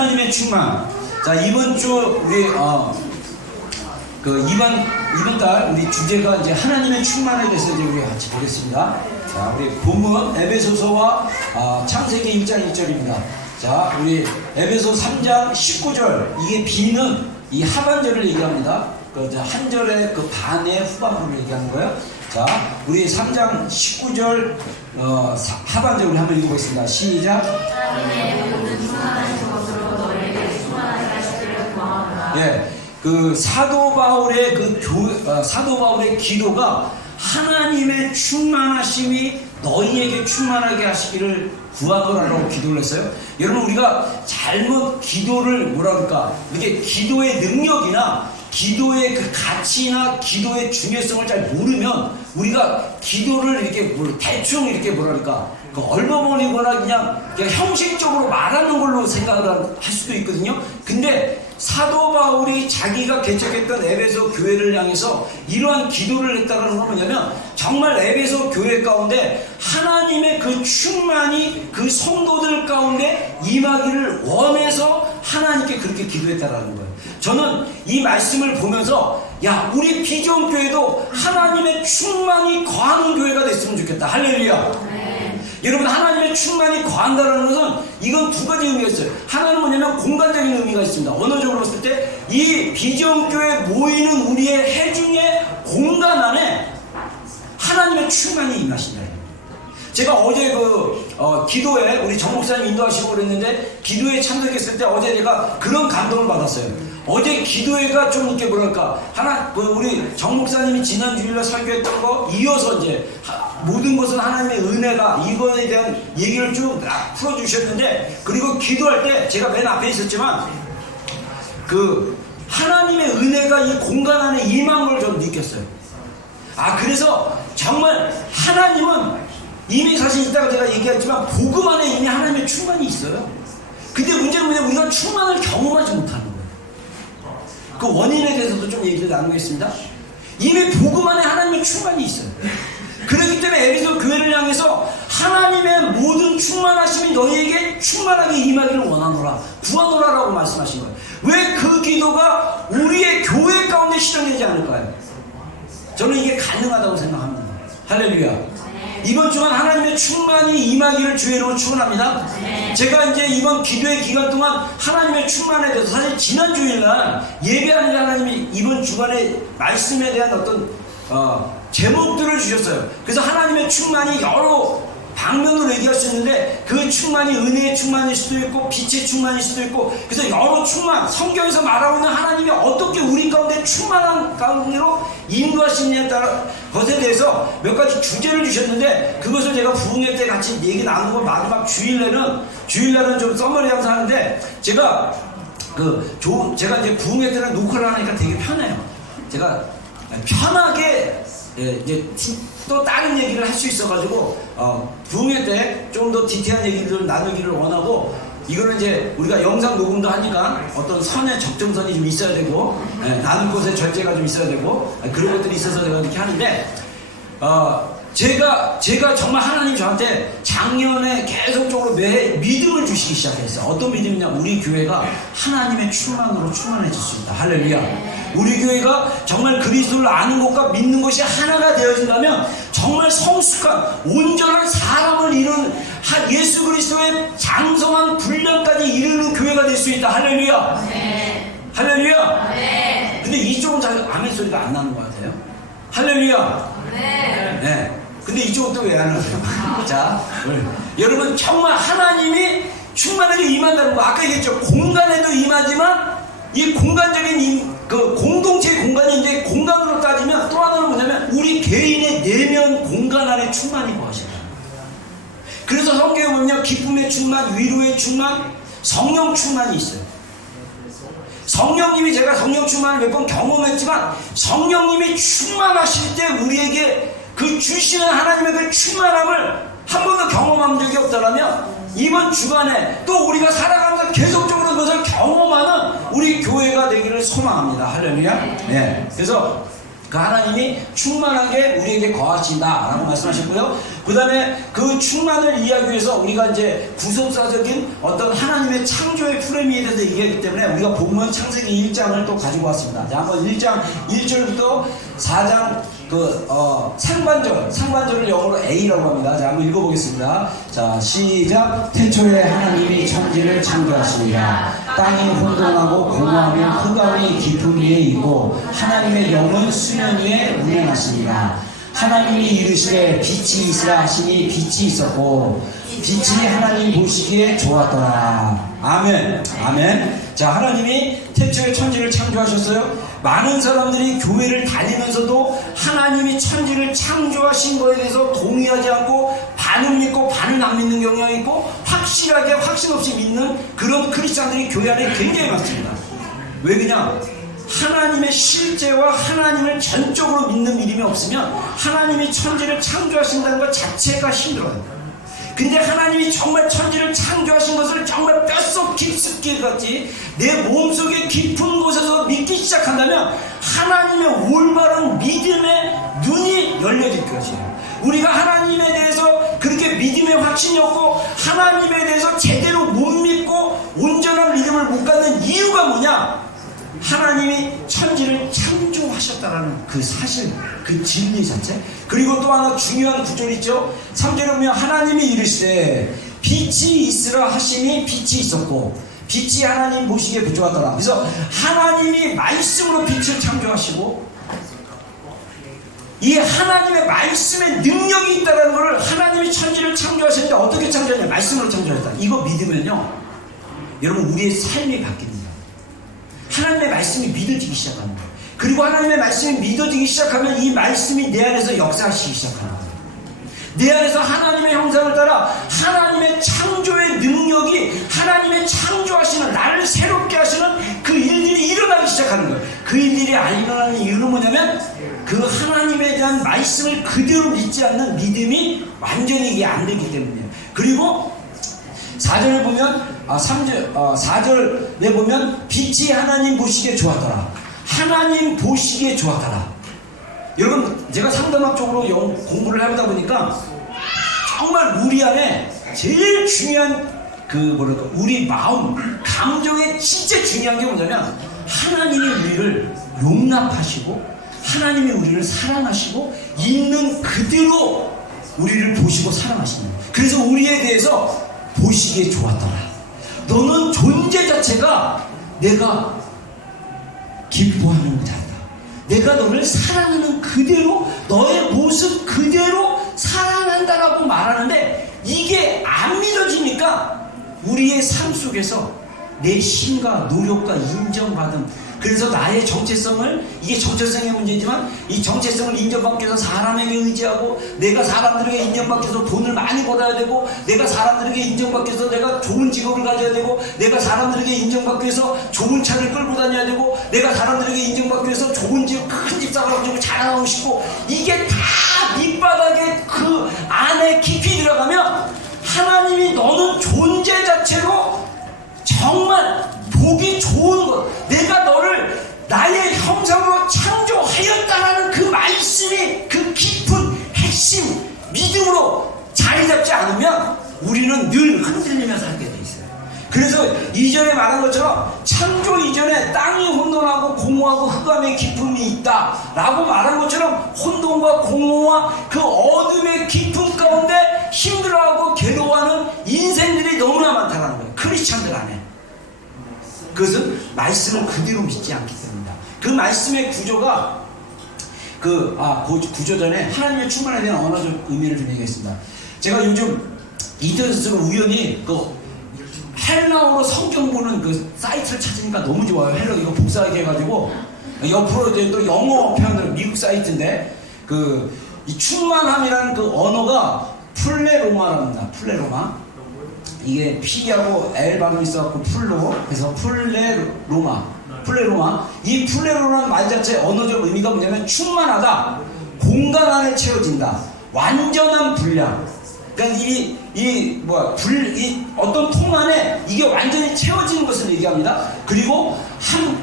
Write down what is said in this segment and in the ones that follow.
하나님의 충만. 자, 이번 주 우리 이번 달 우리 주제가 이제 하나님의 충만에 대해서 이제 우리 같이 보겠습니다. 자, 우리 본문 에베소서와 창세기 1장 1절입니다. 자, 우리 에베소 3장 19절, 이게 B는 이 하반절을 얘기합니다. 한 절의 그 반의 후반부를 얘기하는 거예요. 자, 우리 3장 19절 하반절 우리 한번 읽어보겠습니다. 시작. 예, 그 사도 바울의 사도 바울의 기도가 하나님의 충만하심이 너희에게 충만하게 하시기를 구하노라라고 기도를 했어요. 여러분, 우리가 잘못 기도를 뭐라 그럴까? 이게 기도의 능력이나 기도의 그 가치나 기도의 중요성을 잘 모르면 우리가 기도를 이렇게 대충 이렇게 뭐라 그럴까? 얼버무리거나 그냥 형식적으로 말하는 걸로 생각을 할 수도 있거든요. 근데 사도 바울이 자기가 개척했던 에베소 교회를 향해서 이러한 기도를 했다는 건 뭐냐면, 정말 에베소 교회 가운데 하나님의 그 충만이 그 성도들 가운데 임하기를 원해서 하나님께 그렇게 기도했다는 거예요. 저는 이 말씀을 보면서 야, 우리 비전 교회도 하나님의 충만이 거하는 교회가 됐으면 좋겠다. 할렐루야. 여러분, 하나님의 충만이 거한다는 것은 이건 두 가지 의미가 있어요. 하나는 뭐냐면 공간적인 의미가 있습니다. 언어적으로 봤을 때 이 비전교회 모이는 우리의 해중의 공간 안에 하나님의 충만이 임하신다. 제가 어제 기도에 우리 정 목사님 인도하시고 그랬는데, 기도에 참석했을 때 어제 제가 그런 감동을 받았어요. 어제 기도회가 좀 이렇게 뭐랄까, 우리 정 목사님이 지난 주일날 설교했던 거 이어서 이제 모든 것은 하나님의 은혜가, 이거에 대한 얘기를 쭉 풀어주셨는데, 그리고 기도할 때 제가 맨 앞에 있었지만 하나님의 은혜가 이 공간 안에 임한 걸 좀 느꼈어요. 그래서 정말 하나님은 이미 사실 이따가 제가 얘기했지만 복음 안에 이미 하나님의 충만이 있어요. 근데 문제는 뭐냐면 우리가 충만을 경험하지 못하는 거예요. 그 원인에 대해서도 좀 얘기를 나누겠습니다. 이미 복음 안에 하나님의 충만이 있어요. 그렇기 때문에 에베소 교회를 향해서 하나님의 모든 충만하심이 너희에게 충만하게 임하기를 원하노라, 구하노라라고 말씀하신 거예요. 왜 그 기도가 우리의 교회 가운데 실현되지 않을까요? 저는 이게 가능하다고 생각합니다. 할렐루야. 이번 주간 하나님의 충만이 임하기를 주의 이름으로 축원합니다. 제가 이제 이번 기도의 기간 동안 하나님의 충만에 대해서, 사실 지난 주일날 예배하는 하나님이 이번 주간의 말씀에 대한 어떤 제목들을 주셨어요. 그래서 하나님의 충만이 여러 방면으로 얘기할 수 있는데, 그 충만이 은혜의 충만일 수도 있고 빛의 충만일 수도 있고, 그래서 여러 충만, 성경에서 말하고 있는 하나님이 어떻게 우리 가운데 충만한 가운데로 인도하시느냐에 따라 것에 대해서 몇 가지 주제를 주셨는데, 그것을 제가 부흥회 때 같이 얘기 나누고 마지막 주일날은 좀 써머리 항상 하는데, 제가 이제 부흥회 때는 녹화를 하니까 되게 편해요. 제가 편하게 이제 또 다른 얘기를 할 수 있어가지고 부흥회 때 좀 더 디테일한 얘기를 나누기를 원하고, 이거는 이제 우리가 영상 녹음도 하니까 어떤 선의 적정선이 좀 있어야 되고, 나눌 곳에 절제가 좀 있어야 되고, 그런 것들이 있어서 제가 이렇게 하는데, 제가 정말 하나님 저한테 작년에 계속적으로 매해 믿음을 주시기 시작했어요. 어떤 믿음이냐? 우리 교회가 하나님의 충만으로 충만해질 수 있다. 할렐루야. 우리 교회가 정말 그리스도를 아는 것과 믿는 것이 하나가 되어진다면 정말 성숙한 온전한 사람을 이루는 예수 그리스도의 장성한 분량까지 이르는 교회가 될 수 있다. 할렐루야. 할렐루야. 근데 이쪽은 잘 아멘 소리가 안 나는 것 같아요. 할렐루야. 네. 근데 이쪽은 또 왜 안 하세요? 자, 여러분, 정말 하나님이 충만하게 임한다는 거, 아까 얘기했죠. 공간에도 임하지만 이 공간적인 공동체의 공간인데, 공간으로 따지면 또 하나는 뭐냐면 우리 개인의 내면 공간 안에 충만이 거하신다. 그래서 성경에 보면 기쁨의 충만, 위로의 충만, 성령 충만이 있어요. 성령님이, 제가 성령 충만을 몇 번 경험했지만, 성령님이 충만하실 때 우리에게 그 주시는 하나님의 그 충만함을 한 번도 경험한 적이 없다면, 이번 주간에 또 우리가 살아가면서 계속적으로 그것을 경험하는 우리 교회가 되기를 소망합니다. 할렐루야. 네. 그래서 그 하나님이 충만한 게 우리에게 거하신다라고 말씀하셨고요. 그 다음에 그 충만을 이해하기 위해서 우리가 이제 구속사적인 어떤 하나님의 창조의 프레임에 대해서 얘기하기 때문에 우리가 본문 창세기 1장을 또 가지고 왔습니다. 자, 한번 1장 1절부터 4장 상반절을 영어로 A라고 합니다. 자, 한번 읽어보겠습니다. 자, 시작. 태초에 하나님이 천지를 창조하시니라. 땅이 혼돈하고 공허하며 흑암이 깊은 위에 있고 하나님의 영은 수면 위에 운행하시니라. 하나님이 이르시되 빛이 있으라 하시니 빛이 있었고 빛이 하나님 보시기에 좋았더라. 아멘. 아멘. 자, 하나님이 태초에 천지를 창조하셨어요. 많은 사람들이 교회를 다니면서도 하나님이 천지를 창조하신 것에 대해서 동의하지 않고 반은 믿고 반은 안 믿는 경향이 있고 확실하게 확신 없이 믿는 그런 크리스찬들이 교회 안에 굉장히 많습니다. 왜 그냥 하나님의 실제와 하나님을 전적으로 믿는 믿음이 없으면 하나님이 천지를 창조하신다는 것 자체가 힘들어요. 근데 하나님이 정말 천지를 창조하신 것을 정말 뼛속 깊숙이 같이 내 몸속에 깊은 곳에서 믿기 시작한다면 하나님의 올바른 믿음의 눈이 열려질 것이에요. 우리가 하나님에 대해서 그렇게 믿음의 확신이 없고 하나님에 대해서 제대로 못 믿고 온전한 믿음을 못 갖는 이유가 뭐냐? 하나님이 천지를 창조하셨다라는 그 사실, 그 진리 자체. 그리고 또 하나 중요한 구절이 있죠. 3절에 보면 하나님이 이르시되 빛이 있으라 하시니 빛이 있었고 빛이 하나님 보시기에 좋았더라. 그래서 하나님이 말씀으로 빛을 창조하시고 이 하나님의 말씀의 능력이 있다는 것을 하나님이 천지를 창조하셨는데 어떻게 창조하냐? 말씀으로 창조했다. 이거 믿으면요, 여러분 우리의 삶이 바뀝니다. 하나님의 말씀이 믿어지기 시작하는 거예요. 그리고 하나님의 말씀이 믿어지기 시작하면 이 말씀이 내 안에서 역사하시기 시작하는 거예요. 내 안에서 하나님의 형상을 따라 하나님의 창조의 능력이 하나님의 창조하시는 나를 새롭게 하시는 그 일들이 일어나기 시작하는 거예요. 그 일들이 일어나는 이유는 뭐냐면 그 하나님에 대한 말씀을 그대로 믿지 않는 믿음이 완전히 이게 안 되기 때문이에요. 그리고 4절에 보면 4절에 보면 빛이 하나님 보시기에 좋았더라. 하나님 보시기에 좋았더라. 여러분, 제가 상담학적으로 공부를 하다 보니까 정말 우리 안에 제일 중요한 우리 마음, 감정에 진짜 중요한 게 뭐냐면 하나님이 우리를 용납하시고 하나님이 우리를 사랑하시고 있는 그대로 우리를 보시고 사랑하시는 거예요. 그래서 우리에 대해서 보시기에 좋았더라. 너는 존재 자체가 내가 기뻐하는 자다. 내가 너를 사랑하는 그대로 너의 모습 그대로 사랑한다라고 말하는데 이게 안 믿어지니까 우리의 삶 속에서 내 힘과 노력과 인정받음, 그래서 나의 정체성을, 이게 정체성의 문제지만 이 정체성을 인정받기 위해서 사람에게 의지하고 내가 사람들에게 인정받기 위해서 돈을 많이 벌어야 되고 내가 사람들에게 인정받기 위해서 내가 좋은 직업을 가져야 되고 내가 사람들에게 인정받기 위해서 좋은 차를 끌고 다녀야 되고 내가 사람들에게 인정받기 위해서 좋은 집, 큰 집 사가지고 자랑하고 싶고 이게 다 밑바닥에 그 안에 깊이 들어가면 하나님이 너는 존재 자체로 정말 보기 좋은 것, 내가 너를 나의 형상으로 창조하였다라는 그 말씀이 그 깊은 핵심 믿음으로 자리 잡지 않으면 우리는 늘 흔들리며 살게 돼 있어요. 그래서 이전에 말한 것처럼 창조 이전에 땅이 혼돈하고 공허하고 흑암의 깊음이 있다 라고 말한 것처럼 혼돈과 공허와 그 어둠의 깊음 가운데 힘들어하고 괴로워하는 인생들이 너무나 많다는 거예요. 크리스찬들 안에. 그것은 말씀을 그대로 믿지 않기 때문이다. 그 말씀의 구조가 구조 전에 하나님의 충만에 대한 언어적 의미를 좀 얘기했습니다. 제가 요즘 인터넷으로 우연히 헬라어로 성경 보는 그 사이트를 찾으니까 너무 좋아요. 헬라 이거 복사하게 해가지고 옆으로 이제 또 영어 표현으로 미국 사이트인데 이 충만함이라는 그 언어가 플레로마랍니다. 플레로마. 이게 P하고 L 발음이 있어갖고 풀로, 그래서 플레로마. 이 플레로라는 말 자체 언어적 의미가 뭐냐면 충만하다, 공간 안에 채워진다, 완전한 분량. 그러니까 이 이 어떤 통 안에 이게 완전히 채워지는 것을 얘기합니다. 그리고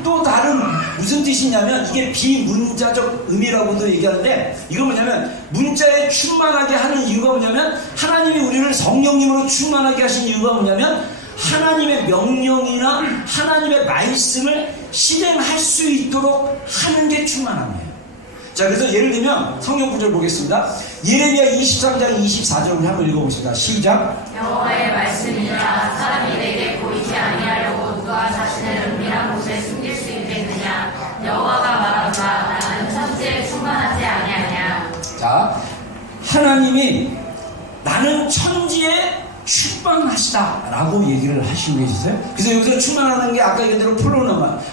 또 다른 무슨 뜻이냐면 이게 비문자적 의미라고도 얘기하는데, 이거 뭐냐면 문자에 충만하게 하는 이유가 뭐냐면, 하나님이 우리를 성령님으로 충만하게 하신 이유가 뭐냐면 하나님의 명령이나 하나님의 말씀을 실행할 수 있도록 하는 게 충만함이에요. 자, 그래서 예를 들면 성경 구절 보겠습니다. 예레미야 23장 24절을 한번 읽어보겠습니다. 시작. 여호와의 말씀이니라 사람이 내게 보이지 아니하려고 누가 자신의 은밀한 곳에 숨길 수 있겠느냐. 여호와가 말하노라 나는 천지에 충만하지 아니하냐. 자, 하나님이 나는 천지에 충만하시다 라고 얘기를 하시고 계셨어요. 그래서 여기서 충만하는 게 아까 얘기한 대로 플레로마입니다.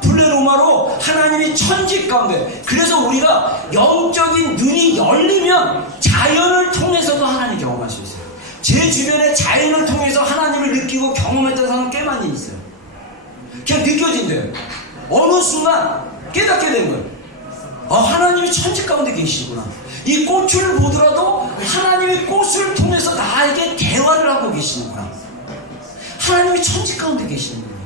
플레로마로 하나님이 천지 가운데, 그래서 우리가 영적인 눈이 열리면 자연을 통해서도 하나님 경험할 수 있어요. 제 주변에 자연을 통해서 하나님을 느끼고 경험했던 사람 꽤 많이 있어요. 그냥 느껴진대요. 어느 순간 깨닫게 된 거예요. 하나님이 천지 가운데 계시구나. 이 꽃을 보더라도 하나님이 꽃을 통해서 나에게 대화를 하고 계시는구나. 하나님이 천지 가운데 계시는 거예요.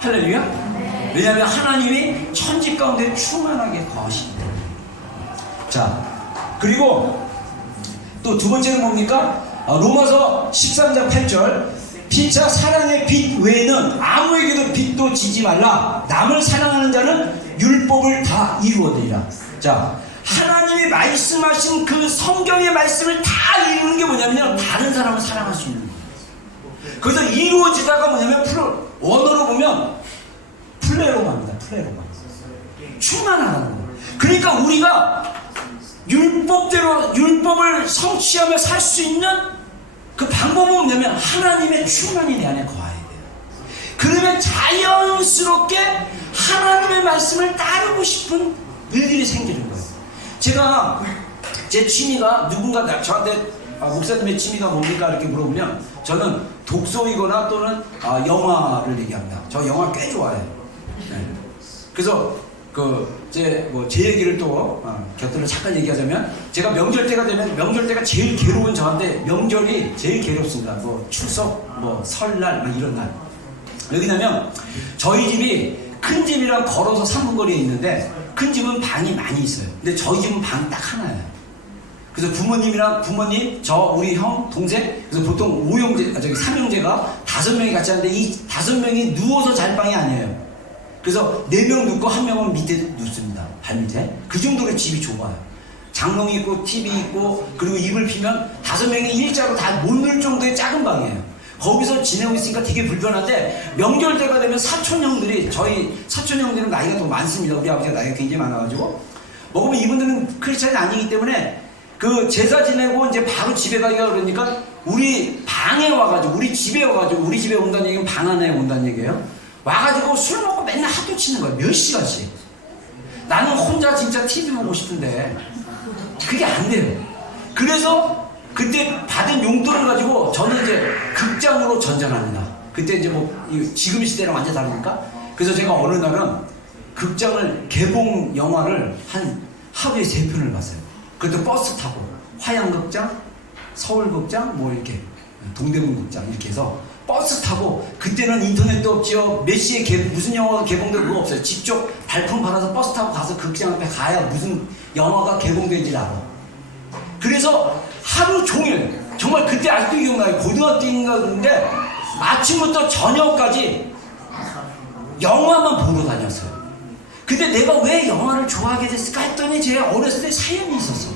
할렐루야? 왜냐하면 하나님이 천지 가운데 충만하게 거하시기 때문에. 자, 그리고 또 두 번째는 뭡니까? 로마서 13장 8절. 피차 사랑의 빛 외에는 아무에게도 빛도 지지 말라. 남을 사랑하는 자는 율법을 다 이루어내리라. 자, 하나님이 말씀하신 그 성경의 말씀을 다 이루는 게 뭐냐면요, 다른 사람을 사랑할 수 있는 거예요. 그래서 이루어지다가 뭐냐면 원어로 보면 플레로마입니다. 플레로마. 충만하다는 거예요. 그러니까 우리가 율법을 성취하며 살 수 있는 그 방법은 뭐냐면 하나님의 충만이 내 안에 거해야 돼요. 그러면 자연스럽게 하나님의 말씀을 따르고 싶은 일들이 생기는 거예요. 제가 제 취미가 누군가 저한테 목사님의 취미가 뭡니까 이렇게 물어보면 저는 독서이거나 또는 영화를 얘기합니다. 저 영화 꽤 좋아해요. 네. 그래서 제 얘기를 또 곁들여 잠깐 얘기하자면, 제가 명절 때가 되면 명절 때가 제일 괴로운, 저한테 명절이 제일 괴롭습니다. 추석, 설날, 이런 날. 왜냐면 저희 집이 큰 집이랑 걸어서 3분 거리에 있는데, 큰 집은 방이 많이 있어요. 근데 저희 집은 방이 딱 하나예요. 그래서 부모님, 우리 형, 동생, 그래서 보통 3형제가 5명이 같이 하는데 이 5명이 누워서 잘 방이 아니에요. 그래서 4명 눕고 1명은 밑에 눕습니다. 발 밑에. 그 정도로 집이 좁아요. 장롱이 있고 TV 있고, 그리고 이불 피면 5명이 일자로 다 못 누울 정도의 작은 방이에요. 거기서 지내고 있으니까 되게 불편한데, 명절 때가 되면 저희 사촌 형들은 나이가 더 많습니다. 우리 아버지가 나이가 굉장히 많아가지고 먹으면 이분들은 크리스찬이 아니기 때문에 그 제사 지내고 이제 바로 집에 가기가 그러니까 우리 방에 와가지고, 우리 집에 온다는 얘기는 방 안에 온다는 얘기예요. 와가지고 술 먹고 맨날 하도 치는 거야. 몇 시간씩. 나는 혼자 진짜 TV 보고 싶은데 그게 안 돼요. 그래서 그때 받은 용돈을 가지고 저는 이제 극장으로 전전합니다. 그때 이제 지금 시대랑 완전 다르니까. 그래서 제가 어느 날은 극장을, 개봉 영화를 하루에 3편을 봤어요. 그것도 버스 타고 화양극장, 서울극장, 이렇게 동대문극장 이렇게 해서 버스 타고, 그때는 인터넷도 없죠. 몇 시에 무슨 영화가 개봉될 그거 없어요. 직접 발품 받아서 버스 타고 가서 극장 앞에 가야 무슨 영화가 개봉된지 알아. 그래서 하루 종일, 정말 그때 아직도 기억나요. 고등학교인가 그런데 아침부터 저녁까지 영화만 보러 다녔어요. 근데 내가 왜 영화를 좋아하게 됐을까 했더니 제 어렸을 때 사연이 있었어.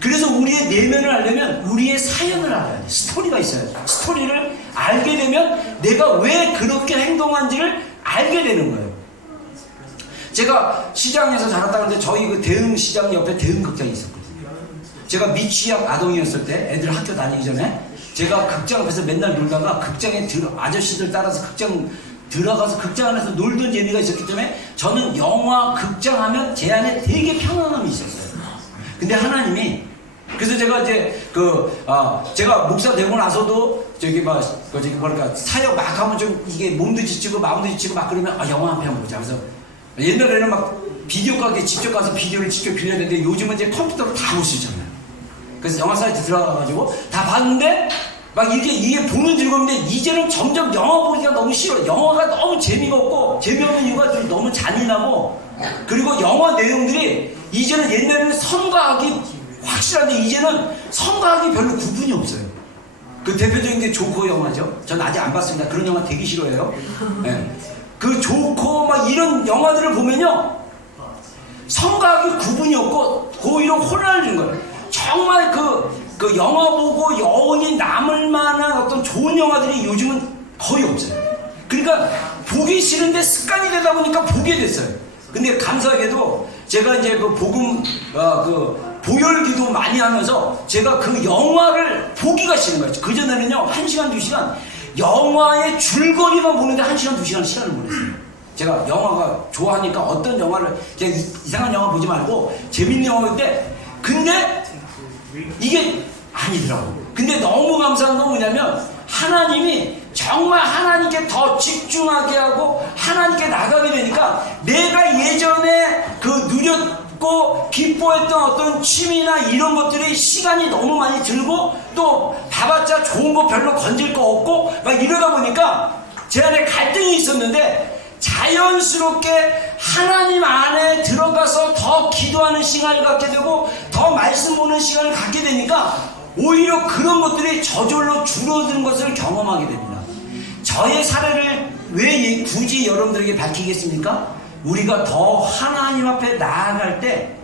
그래서 우리의 내면을 알려면 우리의 사연을 알아야 돼. 스토리가 있어요. 스토리를 알게 되면 내가 왜 그렇게 행동한지를 알게 되는 거예요. 제가 시장에서 자랐다는데 저희 그 대흥시장 옆에 대흥극장이 있었거든요. 제가 미취학 아동이었을 때, 애들 학교 다니기 전에 제가 극장 앞에서 맨날 놀다가 극장에 아저씨들 따라서 극장 들어가서 극장 안에서 놀던 재미가 있었기 때문에 저는 영화, 극장 하면 제 안에 되게 편안함이 있었어요. 근데 하나님이, 그래서 제가 이제 제가 목사 되고 나서도 사역 막 하면 좀 이게 몸도 지치고 마음도 지치고 막 그러면 영화 한 편 보자. 그래서 옛날에는 막 비디오 가게 직접 가서 비디오를 직접 빌려야 되는데 요즘은 이제 컴퓨터로 다 볼 수 있잖아요. 그래서 영화 사이트 들어가가지고 다 봤는데 막 이게 보는 즐거움인데 이제는 점점 영화 보기가 너무 싫어. 영화가 너무 재미가 없고 재미없는 이유가 좀 너무 잔인하고 그리고 영화 내용들이 이제는 옛날에는 선과 악이 확실한데 이제는 선과 악이 별로 구분이 없어요. 그 대표적인 게 조커 영화죠. 전 아직 안 봤습니다. 그런 영화 되게 싫어해요. 네. 그 조커 막 이런 영화들을 보면요 선과 악이 구분이 없고 오히려 혼란을 준 거예요. 정말 그 영화 보고 여운이 남을 만한 어떤 좋은 영화들이 요즘은 거의 없어요. 그러니까 보기 싫은데 습관이 되다 보니까 보게 됐어요. 근데 감사하게도 제가 이제 그 복음 보혈기도 많이 하면서 제가 그 영화를 보기가 싫은 거예요. 그전에는요 1시간 2시간 영화의 줄거리만 보는데 1시간 2시간 시간을 보냈어요. 제가 영화가 좋아하니까 어떤 영화를 그냥 이상한 영화 보지 말고 재밌는 영화인데 근데 이게 아니더라고. 근데 너무 감사한 건 뭐냐면 하나님이 정말 하나님께 더 집중하게 하고 하나님께 나가게 되니까 내가 예전에 그 누렸고 기뻐했던 어떤 취미나 이런 것들이 시간이 너무 많이 들고 또 봐봤자 좋은 거 별로 건질 거 없고 막 이러다 보니까 제 안에 갈등이 있었는데 자연스럽게 하나님 안에 들어가서 더 기도하는 시간을 갖게 되고 더 말씀 보는 시간을 갖게 되니까 오히려 그런 것들이 저절로 줄어드는 것을 경험하게 됩니다. 저의 사례를 왜 굳이 여러분들에게 밝히겠습니까? 우리가 더 하나님 앞에 나아갈 때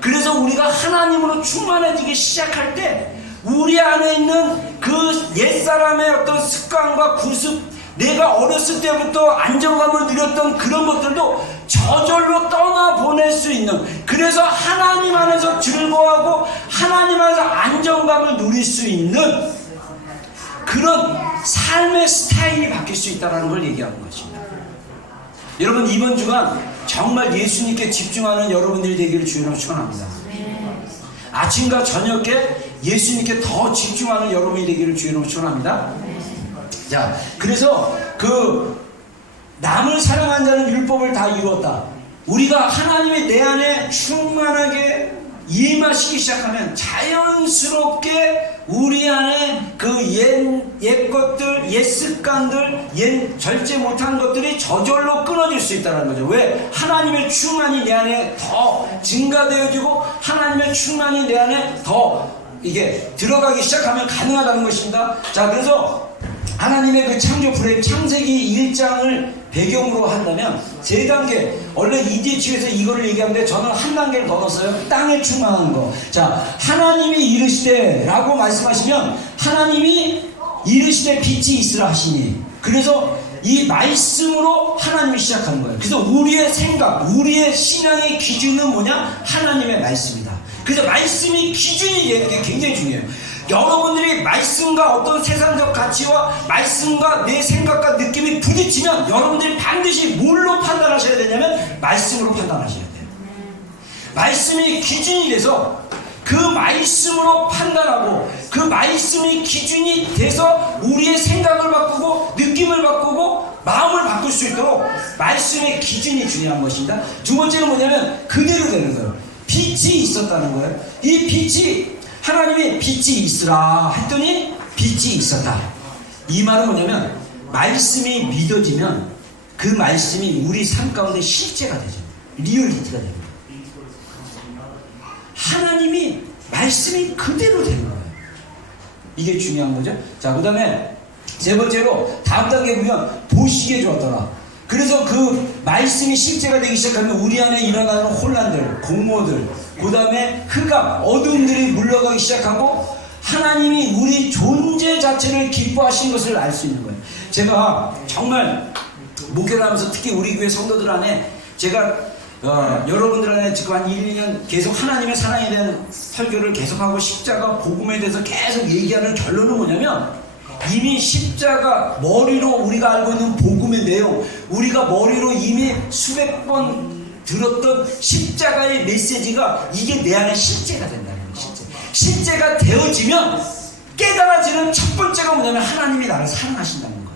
그래서 우리가 하나님으로 충만해지기 시작할 때 우리 안에 있는 그 옛사람의 어떤 습관과 구습 내가 어렸을 때부터 안정감을 누렸던 그런 것들도 저절로 떠나보낼 수 있는 그래서 하나님 안에서 즐거워하고 하나님 안에서 안정감을 누릴 수 있는 그런 삶의 스타일이 바뀔 수 있다는 걸 얘기하는 것입니다. 여러분 이번 주간 정말 예수님께 집중하는 여러분들이 되기를 주님으로 축원합니다. 아침과 저녁에 예수님께 더 집중하는 여러분이 되기를 주님으로 축원합니다. 자, 그래서 그 남을 사랑하는 자는 율법을 다 이루었다. 우리가 하나님의 내 안에 충만하게 임하시기 시작하면 자연스럽게 우리 안에 그 옛 것들, 옛 습관들, 옛 절제 못한 것들이 저절로 끊어질 수 있다는 거죠. 왜? 하나님의 충만이 내 안에 더 증가되어지고 하나님의 충만이 내 안에 더 이게 들어가기 시작하면 가능하다는 것입니다. 자, 그래서 하나님의 그 창조 프레임 창세기 1장을 배경으로 한다면 세 단계 원래 이지치에서 이거를 얘기하는데 저는 한 단계를 더 넣었어요. 땅에 충만한 거. 자, 하나님이 이르시되 라고 말씀하시면 하나님이 이르시되 빛이 있으라 하시니 그래서 이 말씀으로 하나님이 시작하는 거예요. 그래서 우리의 생각 우리의 신앙의 기준은 뭐냐? 하나님의 말씀이다. 그래서 말씀이 기준이 되는 게 굉장히 중요해요. 여러분들이 말씀과 어떤 세상적 가치와 말씀과 내 생각과 느낌이 부딪히면 여러분들이 반드시 뭘로 판단하셔야 되냐면 말씀으로 판단하셔야 돼요. 말씀이 기준이 돼서 그 말씀으로 판단하고 그 말씀이 기준이 돼서 우리의 생각을 바꾸고 느낌을 바꾸고 마음을 바꿀 수 있도록 말씀의 기준이 중요한 것입니다. 두 번째는 뭐냐면 그대로 되는 거예요. 빛이 있었다는 거예요. 이 빛이 하나님의 빛이 있으라 했더니 빛이 있었다. 이 말은 뭐냐면 말씀이 믿어지면 그 말씀이 우리 삶 가운데 실제가 되죠. 리얼리티가 됩니다. 하나님이 말씀이 그대로 되는 거예요. 이게 중요한 거죠. 자, 그 다음에 세 번째로 다음 단계 보면 보시기에 좋았더라. 그래서 그 말씀이 실제가 되기 시작하면 우리 안에 일어나는 혼란들, 공모들, 그 다음에 흑암, 어둠들이 물러가기 시작하고 하나님이 우리 존재 자체를 기뻐하신 것을 알 수 있는 거예요. 제가 정말 목회를 하면서 특히 우리 교회 성도들 안에 제가 여러분들 안에 지금 한 1, 2년 계속 하나님의 사랑에 대한 설교를 계속하고 십자가 복음에 대해서 계속 얘기하는 결론은 뭐냐면 이미 십자가 머리로 우리가 알고 있는 복음의 내용 우리가 머리로 이미 수백 번 들었던 십자가의 메시지가 이게 내 안에 실제가 된다는 거예요. 실제가 되어지면 깨달아지는 첫 번째가 뭐냐면 하나님이 나를 사랑하신다는 거예요.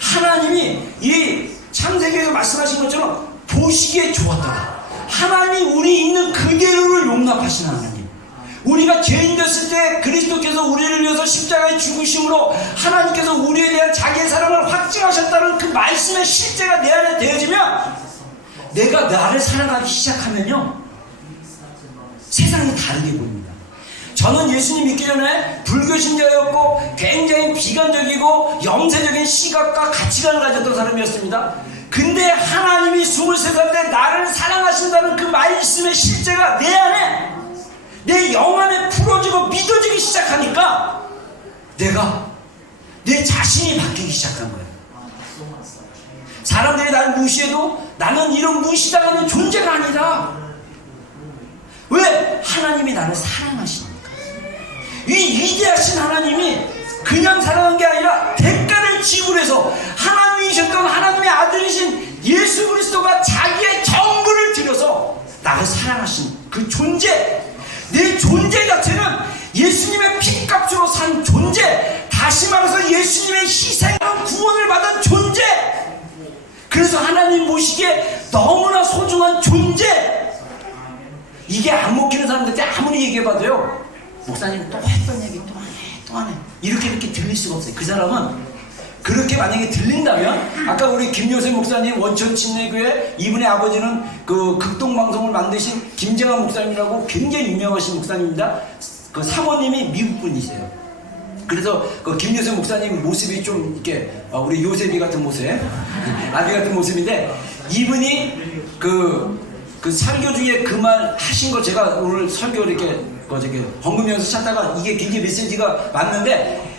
하나님이 이 창세기에서 말씀하신 것처럼 보시기에 좋았더라. 하나님이 우리 있는 그대로를 용납하시는 하나님 우리가 죄인 됐을 때 그리스도께서 우리를 위해서 십자가에 죽으심으로 하나님께서 우리에 대한 자기의 사랑을 확증하셨다는 그 말씀의 실제가 내 안에 되어지면 내가 나를 사랑하기 시작하면요 세상이 다르게 보입니다. 저는 예수님 믿기 전에 불교신자였고 굉장히 비관적이고 영세적인 시각과 가치관을 가졌던 사람이었습니다. 근데 하나님이 23살 때 나를 사랑하신다는 그 말씀의 실제가 내 안에 내 영 안에 풀어지고 믿어지기 시작하니까 내가 내 자신이 바뀌기 시작한 거예요. 사람들이 나를 무시해도 나는 이런 무시당하는 존재가 아니다. 왜? 하나님이 나를 사랑하시니까. 이 위대하신 하나님이 그냥 사랑한 게 아니라 대가를 지불해서 하나님이셨던 하나님의 아들이신 예수 그리스도가 자기의 전부를 들여서 나를 사랑하신 그 존재, 내 존재 자체는 예수님의 피값으로 산 존재, 다시 말해서 예수님의 희생으로 구원을 받은 존재, 그래서 하나님 보시기에 너무나 소중한 존재. 이게 안 먹히는 사람들한테 아무리 얘기해봐도요 목사님 또 했던 얘기 또 안 해 이렇게 들릴 수가 없어요. 그 사람은 그렇게 만약에 들린다면, 아까 우리 김요셉 목사님 원천 침례교회, 이분의 아버지는 그 극동방송을 만드신 김정한 목사님이라고 굉장히 유명하신 목사님입니다. 그 사모님이 미국 분이세요. 그래서 그 김요셉 목사님 모습이 좀 이렇게 우리 요셉이 같은 모습, 아비 같은 모습인데, 이분이 그 설교 중에 그 말 하신 거 제가 오늘 설교 이렇게 헌금연수 찾다가 이게 굉장히 메시지가 맞는데,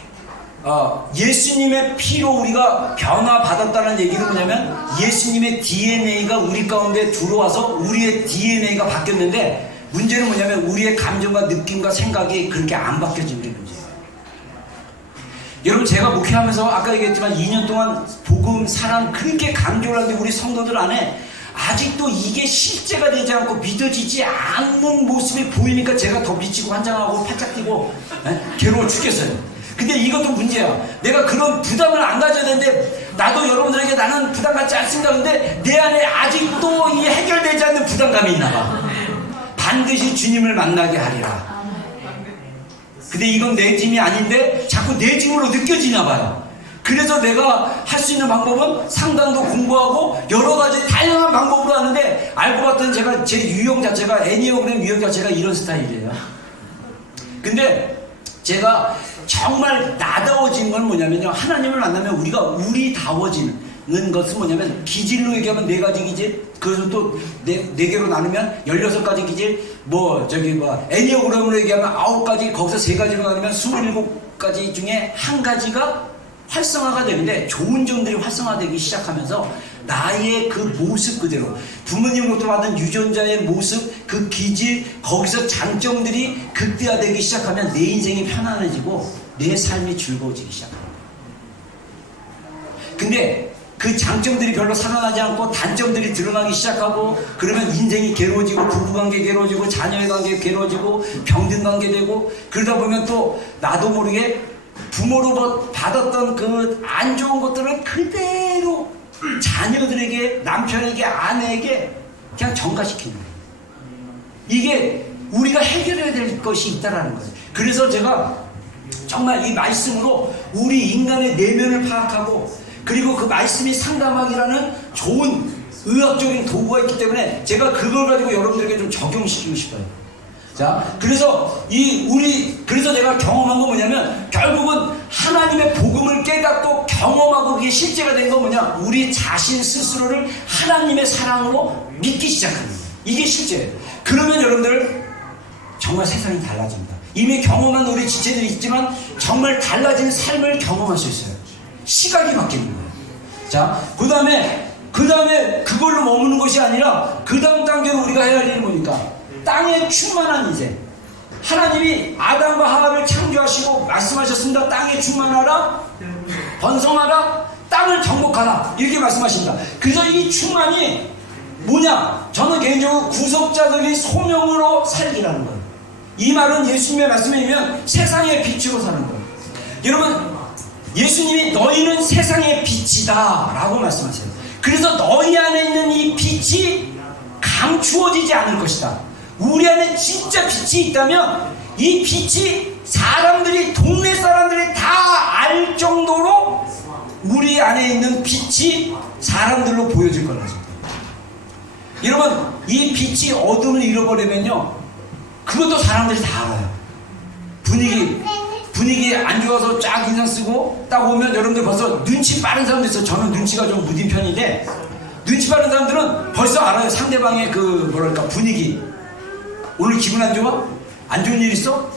예수님의 피로 우리가 변화받았다는 얘기는 뭐냐면 예수님의 DNA가 우리 가운데 들어와서 우리의 DNA가 바뀌었는데, 문제는 뭐냐면 우리의 감정과 느낌과 생각이 그렇게 안 바뀌어진 게 문제예요. 여러분, 제가 목회하면서 아까 얘기했지만 2년 동안 복음, 사랑 그렇게 강조를 하는데 우리 성도들 안에 아직도 이게 실제가 되지 않고 믿어지지 않는 모습이 보이니까 제가 더 미치고 환장하고 팔짝 뛰고 괴로워 죽겠어요. 근데 이것도 문제야. 내가 그런 부담을 안 가져야 되는데, 나도 여러분들에게 나는 부담 갖지 않습니다. 근데 내 안에 아직도 이 해결되지 않는 부담감이 있나 봐. 반드시 주님을 만나게 하리라. 근데 이건 내 짐이 아닌데 자꾸 내 짐으로 느껴지나 봐요. 그래서 내가 할 수 있는 방법은 상담도 공부하고 여러 가지 다양한 방법으로 하는데, 알고 봤더니 제가 제 유형 자체가, 애니어그램 유형 자체가 이런 스타일이에요. 근데 제가 정말 나다워진 건 뭐냐면요, 하나님을 만나면 우리가 우리다워지는 것은 뭐냐면, 기질로 얘기하면 4가지 기질, 그래서 또 4개로 나누면 16가지 기질, 애니어그램으로 얘기하면 9가지, 거기서 3가지로 나누면 27가지 중에 한 가지가 활성화가 되는데, 좋은 점들이 활성화되기 시작하면서 나의 그 모습 그대로, 부모님으로부터 받은 유전자의 모습, 그 기질, 거기서 장점들이 극대화되기 시작하면 내 인생이 편안해지고 내 삶이 즐거워지기 시작합니다. 근데 그 장점들이 별로 살아나지 않고 단점들이 드러나기 시작하고, 그러면 인생이 괴로워지고, 부부관계 괴로워지고, 자녀의 관계 괴로워지고, 병든관계 되고, 그러다 보면 또 나도 모르게 부모로 받았던 그 안 좋은 것들을 그대로 자녀들에게, 남편에게, 아내에게 그냥 전가시키는 거예요. 이게 우리가 해결해야 될 것이 있다라는 거예요. 그래서 제가 정말 이 말씀으로 우리 인간의 내면을 파악하고, 그리고 그 말씀이 상담학이라는 좋은 의학적인 도구가 있기 때문에 제가 그걸 가지고 여러분들에게 좀 적용시키고 싶어요. 자, 그래서 그래서 내가 경험한 건 뭐냐면, 결국은 하나님의 복음을 깨닫고 경험하고 그게 실제가 된 건 뭐냐, 우리 자신 스스로를 하나님의 사랑으로 믿기 시작합니다. 이게 실제예요. 그러면 여러분들 정말 세상이 달라집니다. 이미 경험한 우리 지체들이 있지만 정말 달라진 삶을 경험할 수 있어요. 시각이 바뀌는 거예요. 자, 그 다음에 그걸로 머무는 것이 아니라 그 다음 단계로 우리가 해야 할 일은 뭐니까, 땅에 충만한 인생. 하나님이 아담과 하와를 창조하시고 말씀하셨습니다. 땅에 충만하라, 번성하라, 땅을 정복하라, 이렇게 말씀하십니다. 그래서 이 충만이 뭐냐, 저는 개인적으로 구속자들이 소명으로 살기라는 거예요. 이 말은 예수님의 말씀에 의하면 세상의 빛으로 사는 거예요. 여러분, 예수님이 너희는 세상의 빛이다 라고 말씀하세요. 그래서 너희 안에 있는 이 빛이 감추어지지 않을 것이다. 우리 안에 진짜 빛이 있다면 이 빛이 사람들이, 동네 사람들이 다 알 정도로 우리 안에 있는 빛이 사람들로 보여질 거라는 거죠. 여러분, 이 빛이 어둠을 잃어버리면요, 그것도 사람들이 다 알아요. 분위기 안 좋아서 쫙 인상 쓰고 딱 오면 여러분들 벌써 눈치 빠른 사람도 있어요. 저는 눈치가 좀 무딘 편인데, 눈치 빠른 사람들은 벌써 알아요. 상대방의 그 뭐랄까 분위기. 오늘 기분 안 좋아? 안 좋은 일 있어?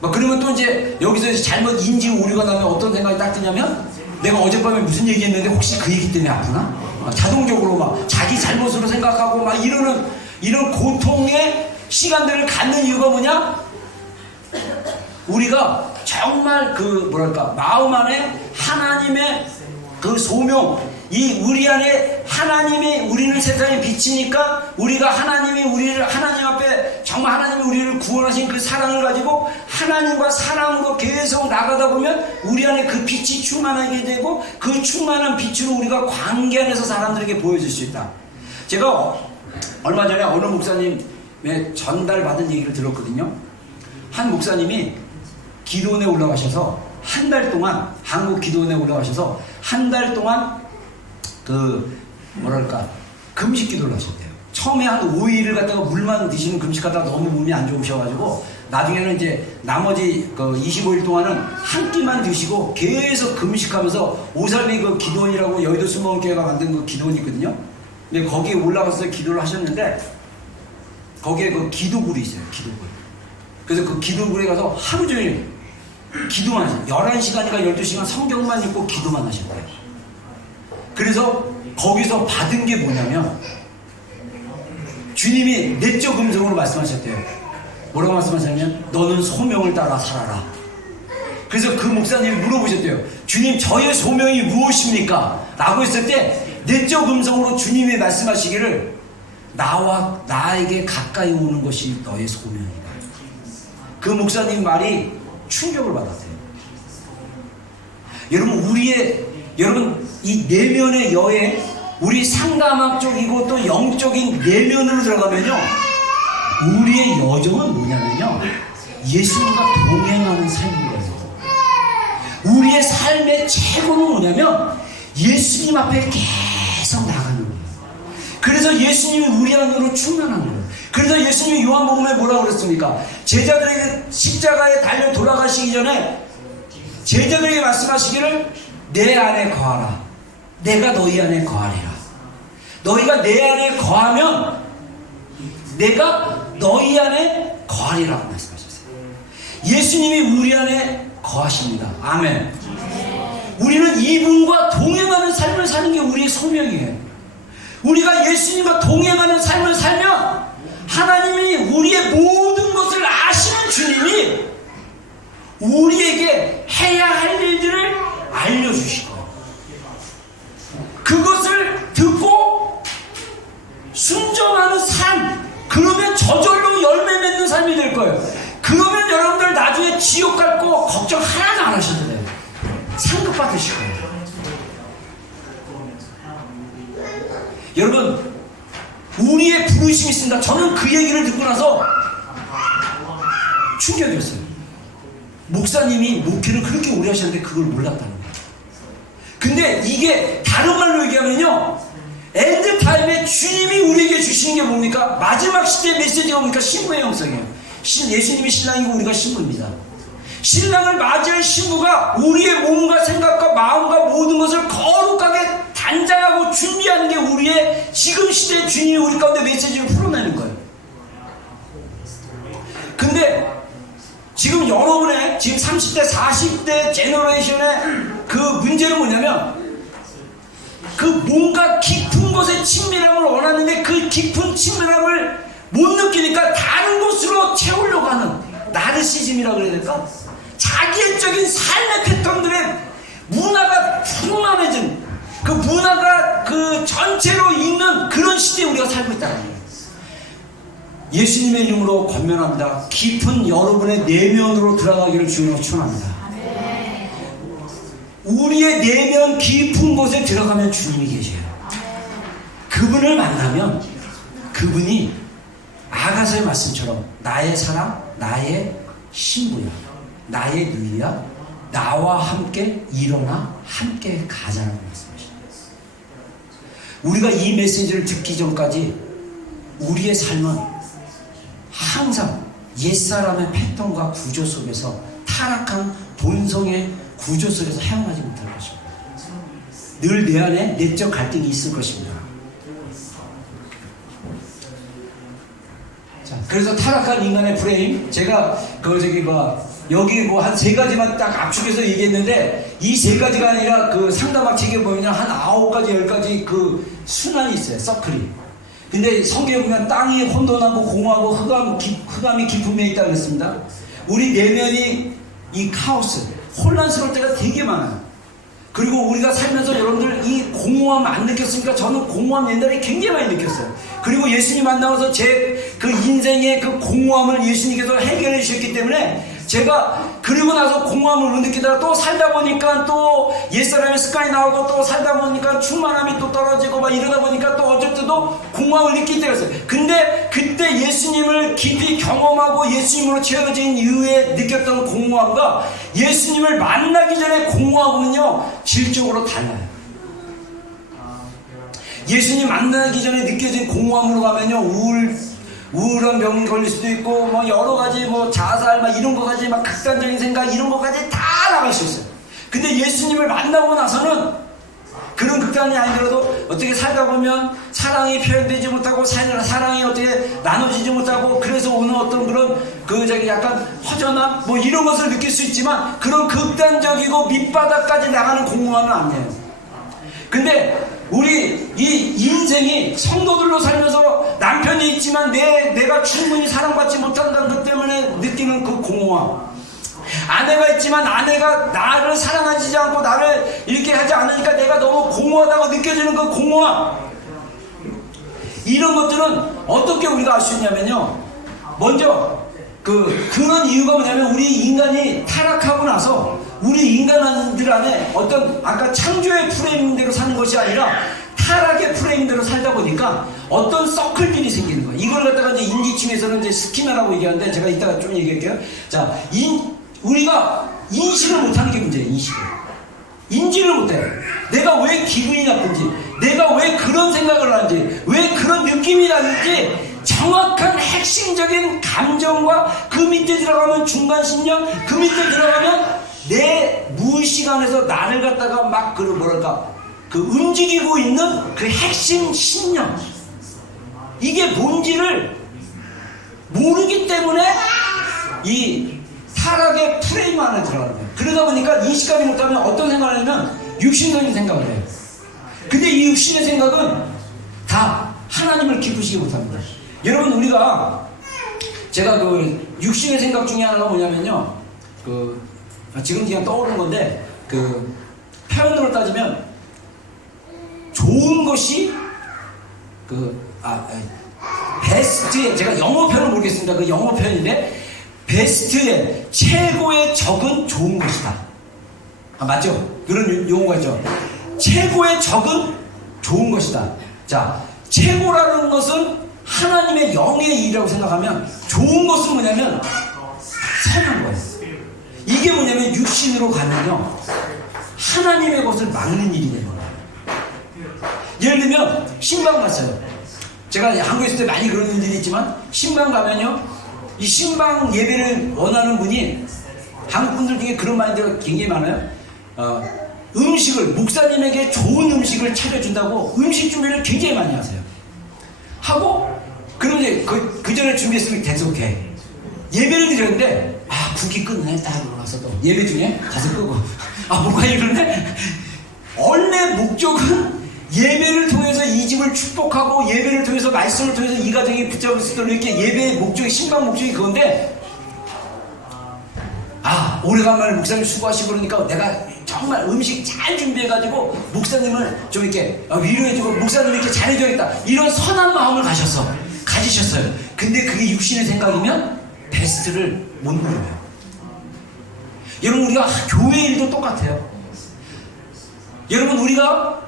막 그러면 또 이제 여기서 잘못 인지 오류가 나면 어떤 생각이 딱 드냐면, 내가 어젯밤에 무슨 얘기했는데 혹시 그 얘기 때문에 아프나? 자동적으로 막 자기 잘못으로 생각하고 막 이런 고통의 시간들을 갖는 이유가 뭐냐? 우리가 정말 그 뭐랄까 마음 안에 하나님의 그 소명, 이 우리 안에 하나님이, 우리는 세상에 빛이니까 우리가 하나님 앞에 정말 하나님이 우리를 구원하신 그 사랑을 가지고 하나님과 사랑으로 계속 나가다 보면 우리 안에 그 빛이 충만하게 되고, 그 충만한 빛으로 우리가 관계 안에서 사람들에게 보여줄 수 있다. 제가 얼마 전에 어느 목사님의 전달받은 얘기를 들었거든요. 한 목사님이 기도원에 올라가셔서 한 달 동안, 한국 기도원에 올라가셔서 한 달 동안 그 뭐랄까 금식 기도를 하셨대요. 처음에 한 5일을 갖다가 물만 드시는 금식하다가 너무 몸이 안 좋으셔가지고 나중에는 이제 나머지 그 25일 동안은 한 끼만 드시고 계속 금식하면서 오살미 그 기도원이라고 여의도 수목원교회가 만든 그 기도원이 있거든요. 근데 거기에 올라가서 기도를 하셨는데, 거기에 그 기도굴이 있어요. 기도굴. 그래서 그 기도굴에 가서 하루 종일 기도만 하셨어요. 11시간이니까 12시간 성경만 읽고 기도만 하셨대요. 그래서 거기서 받은 게 뭐냐면, 주님이 내적 음성으로 말씀하셨대요. 뭐라고 말씀하셨냐면, 너는 소명을 따라 살아라. 그래서 그 목사님이 물어보셨대요. 주님, 저의 소명이 무엇입니까? 라고 했을 때 내적 음성으로 주님이 말씀하시기를, 나에게 가까이 오는 것이 너의 소명이다. 그 목사님 말이 충격을 받았대요. 여러분 이 내면의 여행, 우리 상담학적이고 또 영적인 내면으로 들어가면요, 우리의 여정은 뭐냐면요, 예수님과 동행하는 삶인 거예요. 우리의 삶의 최고는 뭐냐면 예수님 앞에 계속 나가는 거예요. 그래서 예수님이 우리 안으로 충만한 거예요. 그래서 예수님이 요한복음에 뭐라고 그랬습니까? 제자들에게 십자가에 달려 돌아가시기 전에 제자들에게 말씀하시기를, 내 안에 거하라. 내가 너희 안에 거하리라. 너희가 내 안에 거하면 내가 너희 안에 거하리라고 말씀하셨어요. 예수님이 우리 안에 거하십니다. 아멘. 우리는 이분과 동행하는 삶을 사는 게 우리의 소명이에요. 우리가 예수님과 동행하는 삶을 살면 하나님이 우리의 모든 것을 아시는 주님이 우리에게 해야 할 일들을 알려주실 거예요. 그것을 듣고 순종하는 삶, 그러면 저절로 열매 맺는 삶이 될 거예요. 그러면 여러분들 나중에 지옥 갈 거 걱정 하나도 안 하셔도 돼요. 상급 받으실 거예요. 여러분, 우리의 부르심이 있습니다. 저는 그 얘기를 듣고 나서 충격이었어요. 목사님이 목회를 그렇게 오래 하셨는데 그걸 몰랐다는 거예요. 근데 이게 다른 말로 얘기하면요, 엔드타임에 주님이 우리에게 주시는 게 뭡니까? 마지막 시대의 메시지가 뭡니까? 신부의 형상이에요. 예수님이 신랑이고 우리가 신부입니다. 신랑을 맞이할 신부가 우리의 몸과 생각과 마음과 모든 것을 거룩하게 단장하고 준비하는 게 우리의 지금 시대의 주님이 우리 가운데 메시지를 풀어내는 거예요. 근데 지금 여러분의 지금 30대 40대 제너레이션의 그 문제는 뭐냐면, 그 뭔가 깊은 곳의 친밀함을 원하는데 그 깊은 친밀함을 못 느끼니까 다른 곳으로 채우려고 하는 나르시즘이라고 그래야 될까? 자기애적인 삶의 패턴들의 문화가 풍만해진, 그 문화가 그 전체로 있는 그런 시대에 우리가 살고 있다는 거예요. 예수님의 이름으로 권면합니다. 깊은 여러분의 내면으로 들어가기를 주님으로 축원합니다. 우리의 내면 깊은 곳에 들어가면 주님이 계셔요. 그분을 만나면 그분이 아가서의 말씀처럼 나의 사랑, 나의 신부야, 나의 누이야, 나와 함께 일어나 함께 가자라고 말씀하십니다. 우리가 이 메시지를 듣기 전까지 우리의 삶은 항상 옛사람의 패턴과 구조 속에서, 타락한 본성의 구조 속에서 헤어나지 못할 것입니다. 늘 내 안에 내적 갈등이 있을 것입니다. 자, 그래서 타락한 인간의 프레임, 제가 여기 한 3가지만 딱 압축해서 얘기했는데, 이 3가지가 아니라 그 상담학 책에 보면 한 9가지 10가지 그 순환이 있어요. 서클이. 근데 성경에 보면 땅이 혼돈하고 공허하고 흑암이 깊음에 있다고 했습니다. 우리 내면이 이 카오스, 혼란스러울 때가 되게 많아요. 그리고 우리가 살면서 여러분들 이 공허함 안 느꼈습니까? 저는 공허함 옛날에 굉장히 많이 느꼈어요. 그리고 예수님 만나서 제 그 인생의 그 공허함을 예수님께서 해결해 주셨기 때문에, 제가 그리고 나서 공허함을 못 느끼다가 또 살다 보니까 또 옛사람의 습관이 나오고, 또 살다 보니까 충만함이 또 떨어지고 막 이러다 보니까 또 어쩔 때도 공허함을 느낄 때가 있어요. 근데 그때 예수님을 깊이 경험하고 예수님으로 채워진 이후에 느꼈던 공허함과 예수님을 만나기 전에 공허함은요, 질적으로 달라요. 예수님 만나기 전에 느껴진 공허함으로 가면요, 우울한 병이 걸릴 수도 있고, 뭐 여러 가지 뭐 자살 막 이런 거까지, 막 극단적인 생각 이런 거까지 다 나갈 수 있어요. 근데 예수님을 만나고 나서는 그런 극단이 아니더라도 어떻게 살다 보면 사랑이 표현되지 못하고, 사랑이 어떻게 나눠지지 못하고, 그래서 오는 어떤 그런 약간 허전함 뭐 이런 것을 느낄 수 있지만, 그런 극단적이고 밑바닥까지 나가는 공허함은 아니에요. 근데 우리 이 인생이 성도들로 살면서 남편이 있지만 내가 충분히 사랑받지 못한다는 것 때문에 느끼는 그 공허함, 아내가 있지만 아내가 나를 사랑하지 않고 나를 이렇게 하지 않으니까 내가 너무 공허하다고 느껴지는 그 공허함, 이런 것들은 어떻게 우리가 알 수 있냐면요, 먼저 그런 이유가 뭐냐면, 우리 인간이 타락하고 나서 우리 인간들 안에 어떤 아까 창조의 프레임대로 사는 것이 아니라 타락의 프레임대로 살다 보니까 어떤 서클들이 생기는 거예요. 이걸 갖다가 이제 인지층에서는 이제 스키너라고 얘기하는데, 제가 이따가 좀 얘기할게요. 자, 우리가 인식을 못하는 게 문제예요. 인지를 못해요. 내가 왜 기분이 나쁜지, 내가 왜 그런 생각을 하는지, 왜 그런 느낌이 나는지 정확한 핵심적인 감정과 그 밑에 들어가면 중간신념, 그 밑에 들어가면 내 무의식 안에서 나를 갖다가 막 움직이고 있는 그 핵심 신념, 이게 뭔지를 모르기 때문에 이 타락의 프레임 안에 들어가는 거예요. 그러다 보니까 인식하지 못하면 어떤 생각을 하냐면 육신적인 생각을 해요. 근데 이 육신의 생각은 다 하나님을 기쁘시게 못합니다. 여러분, 제가 그 육신의 생각 중에 하나가 뭐냐면요, 지금 그냥 떠오르는 건데, 표현으로 따지면 좋은 것이 베스트의, 제가 영어 표현을 모르겠습니다. 그 영어 표현인데, 베스트의 최고의 적은 좋은 것이다. 맞죠? 그런 용어가 있죠. 최고의 적은 좋은 것이다. 자, 최고라는 것은 하나님의 영의 일이라고 생각하면, 좋은 것은 뭐냐면 선한 거예요. 이게 뭐냐면 육신으로 가면요, 하나님의 것을 막는 일이 되는 거예요. 예를 들면 신방 갔어요. 제가 한국에 있을 때 많이 그런 일들이 있지만, 신방 가면요, 이 신방 예배를 원하는 분이, 한국 분들 중에 그런 마인드가 굉장히 많아요. 목사님에게 좋은 음식을 차려준다고 음식 준비를 굉장히 많이 하세요. 그럼 이제 그 전에 준비했으면 대속해. 예배를 드렸는데, 국이 끓네. 딱 와서 또 예배 중에 가서 끄고, 뭐가 이러네? 원래 목적은 예배를 통해서 이 집을 축복하고, 예배를 통해서 말씀을 통해서 이 가정이 붙잡을 수 있도록, 이렇게 예배의 목적이, 신방 목적이 그건데, 오래간만에 목사님 수고하시고 그러니까 내가 정말 음식 잘 준비해가지고 목사님을 좀 이렇게 위로해주고, 목사님 이렇게 잘해줘야겠다, 이런 선한 마음을 가지셨어요. 근데 그게 육신의 생각이면 베스트를 못 누려요. 여러분, 우리가 교회 일도 똑같아요. 여러분, 우리가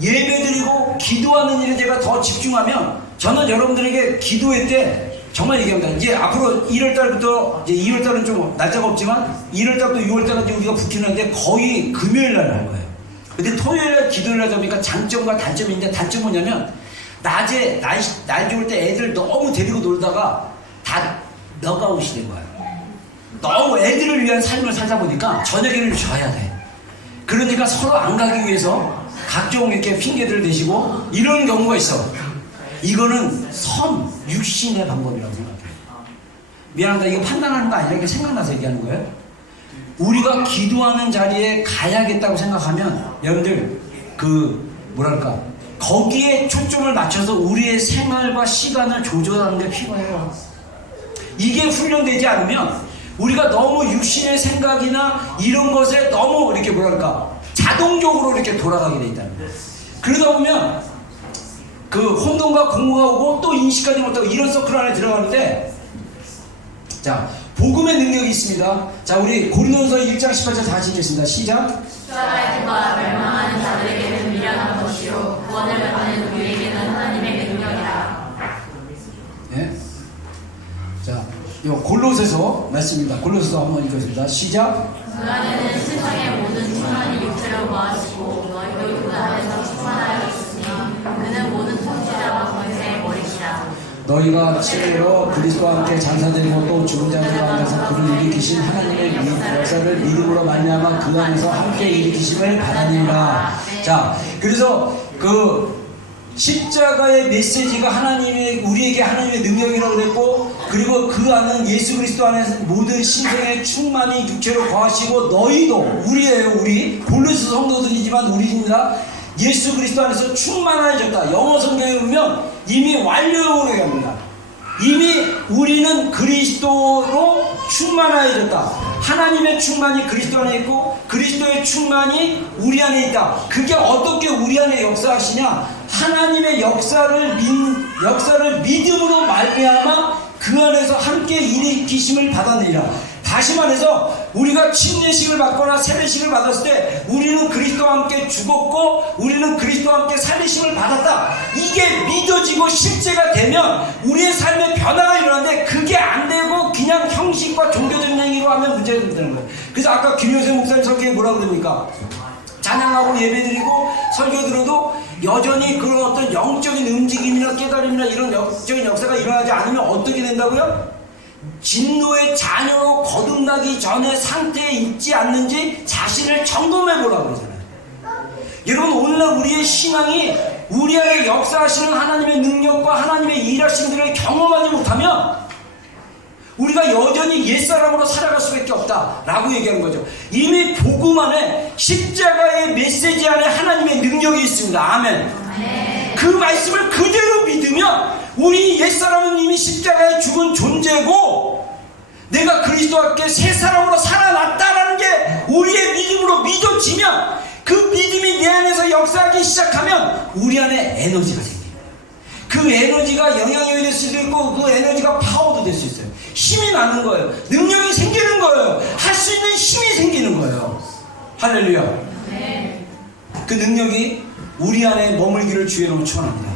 예배드리고 기도하는 일에 제가 더 집중하면, 저는 여러분들에게 기도회 때 정말 얘기합니다. 이제 앞으로 1월달부터 이제 2월달은 좀 날짜가 없지만 1월달부터 6월달까지 우리가 붙이는데 거의 금요일 날 할 거예요. 근데 토요일 날 기도를 하다 보니까 장점과 단점이 있는데 단점은 뭐냐면 낮에 날 좋을 때 애들 너무 데리고 놀다가 다 너가웃이 된 거예요. 너무 애들을 위한 삶을 살다 보니까 저녁에는 쉬어야 돼. 그러니까 서로 안 가기 위해서 각종 이렇게 핑계들을 대시고 이런 경우가 있어. 이거는 육신의 방법이라고 생각해요. 미안합니다. 이거 판단하는 거 아니라 이렇게 생각나서 얘기하는 거예요. 우리가 기도하는 자리에 가야겠다고 생각하면 여러분들 뭐랄까 거기에 초점을 맞춰서 우리의 생활과 시간을 조절하는 게 필요해요. 이게 훈련되지 않으면 우리가 너무 육신의 생각이나 이런 것에 너무 이렇게 뭐랄까 자동적으로 이렇게 돌아가게 돼 있다는 거예요. 그러다 보면 혼돈과 공허가 오고 또 인식하지 못하고 이런 서클 안에 들어가는데, 자 복음의 능력이 있습니다. 자 우리 고린도전서 1장 18절 다 읽겠습니다. 시작. 십자가의 멸망하는 자들에게는 미련한 것이요 구원을 받는 우리에게는 하나님의 능력이라. 예? 자, 요 골로새서 말씀입니다. 골로새서 한번 읽겠습니다. 시작. 그 안에는 세상의 모든 충만이 육체로 거하시고 너희도 그 안에서 충만하여 있으니 그는 모든 통치자와 권세의 머리시라. 너희가 실제로 그리스도와 함께 장사되고 또 죽은 자들 가운데서 그를 일으키신 하나님의 역사를 믿음으로 말미암아 그 안에서 함께 일으키심을 받았느니라. 자, 그래서 십자가의 메시지가 우리에게 하나님의 능력이라고 그랬고, 그리고 그 안은 예수 그리스도 안에서 모든 신생의 충만이 육체로 거하시고 너희도 우리 골로새 성도들이지만 우리입니다. 예수 그리스도 안에서 충만해졌다. 영어 성경에 보면 이미 완료형으로 얘기합니다. 이미 우리는 그리스도로 충만해졌다. 하나님의 충만이 그리스도 안에 있고 그리스도의 충만이 우리 안에 있다. 그게 어떻게 우리 안에 역사하시냐? 하나님의 역사를 믿음으로 말미암아 그 안에서 함께 일으키심을 받았느니라. 다시 말해서 우리가 침례식을 받거나 세례식을 받았을 때 우리는 그리스도와 함께 죽었고 우리는 그리스도와 함께 살리심을 받았다. 이게 믿어지고 실제가 되면 우리의 삶에 변화가 일어나는데, 그게 안 되고 그냥 형식과 종교적인 행위로 하면 문제가 된다는 거예요. 그래서 아까 김효생 목사님 설교에 뭐라고 그럽니까? 찬양하고 예배드리고 설교 들어도 여전히 그런 어떤 영적인 움직임이나 깨달음이나 이런 영적인 역사가 일어나지 않으면 어떻게 된다고요? 진노의 자녀로 거듭나기 전에 상태에 있지 않는지 자신을 점검해 보라고 그러잖아요. 여러분, 오늘날 우리의 신앙이 우리 안에 역사하시는 하나님의 능력과 하나님의 일하심들을 경험하지 못하면 우리가 여전히 옛사람으로 살아갈 수밖에 없다라고 얘기하는 거죠. 이미 복음 안에 십자가의 메시지 안에 하나님의 능력이 있습니다. 아멘. 그 말씀을 그대로 믿으면 우리 옛사람은 이미 십자가에 죽은 존재고 내가 그리스도와 함께 새 사람으로 살아났다라는 게 우리의 믿음으로 믿어지면, 그 믿음이 내 안에서 역사하기 시작하면 우리 안에 에너지가 생겨요. 그 에너지가 영향력이 될 수도 있고 그 에너지가 파워도 될 수 있어요. 힘이 나는 거예요. 능력이 생기는 거예요. 할 수 있는 힘이 생기는 거예요. 할렐루야. 그 능력이 우리 안에 머물기를 주의 이름으로 축원합니다.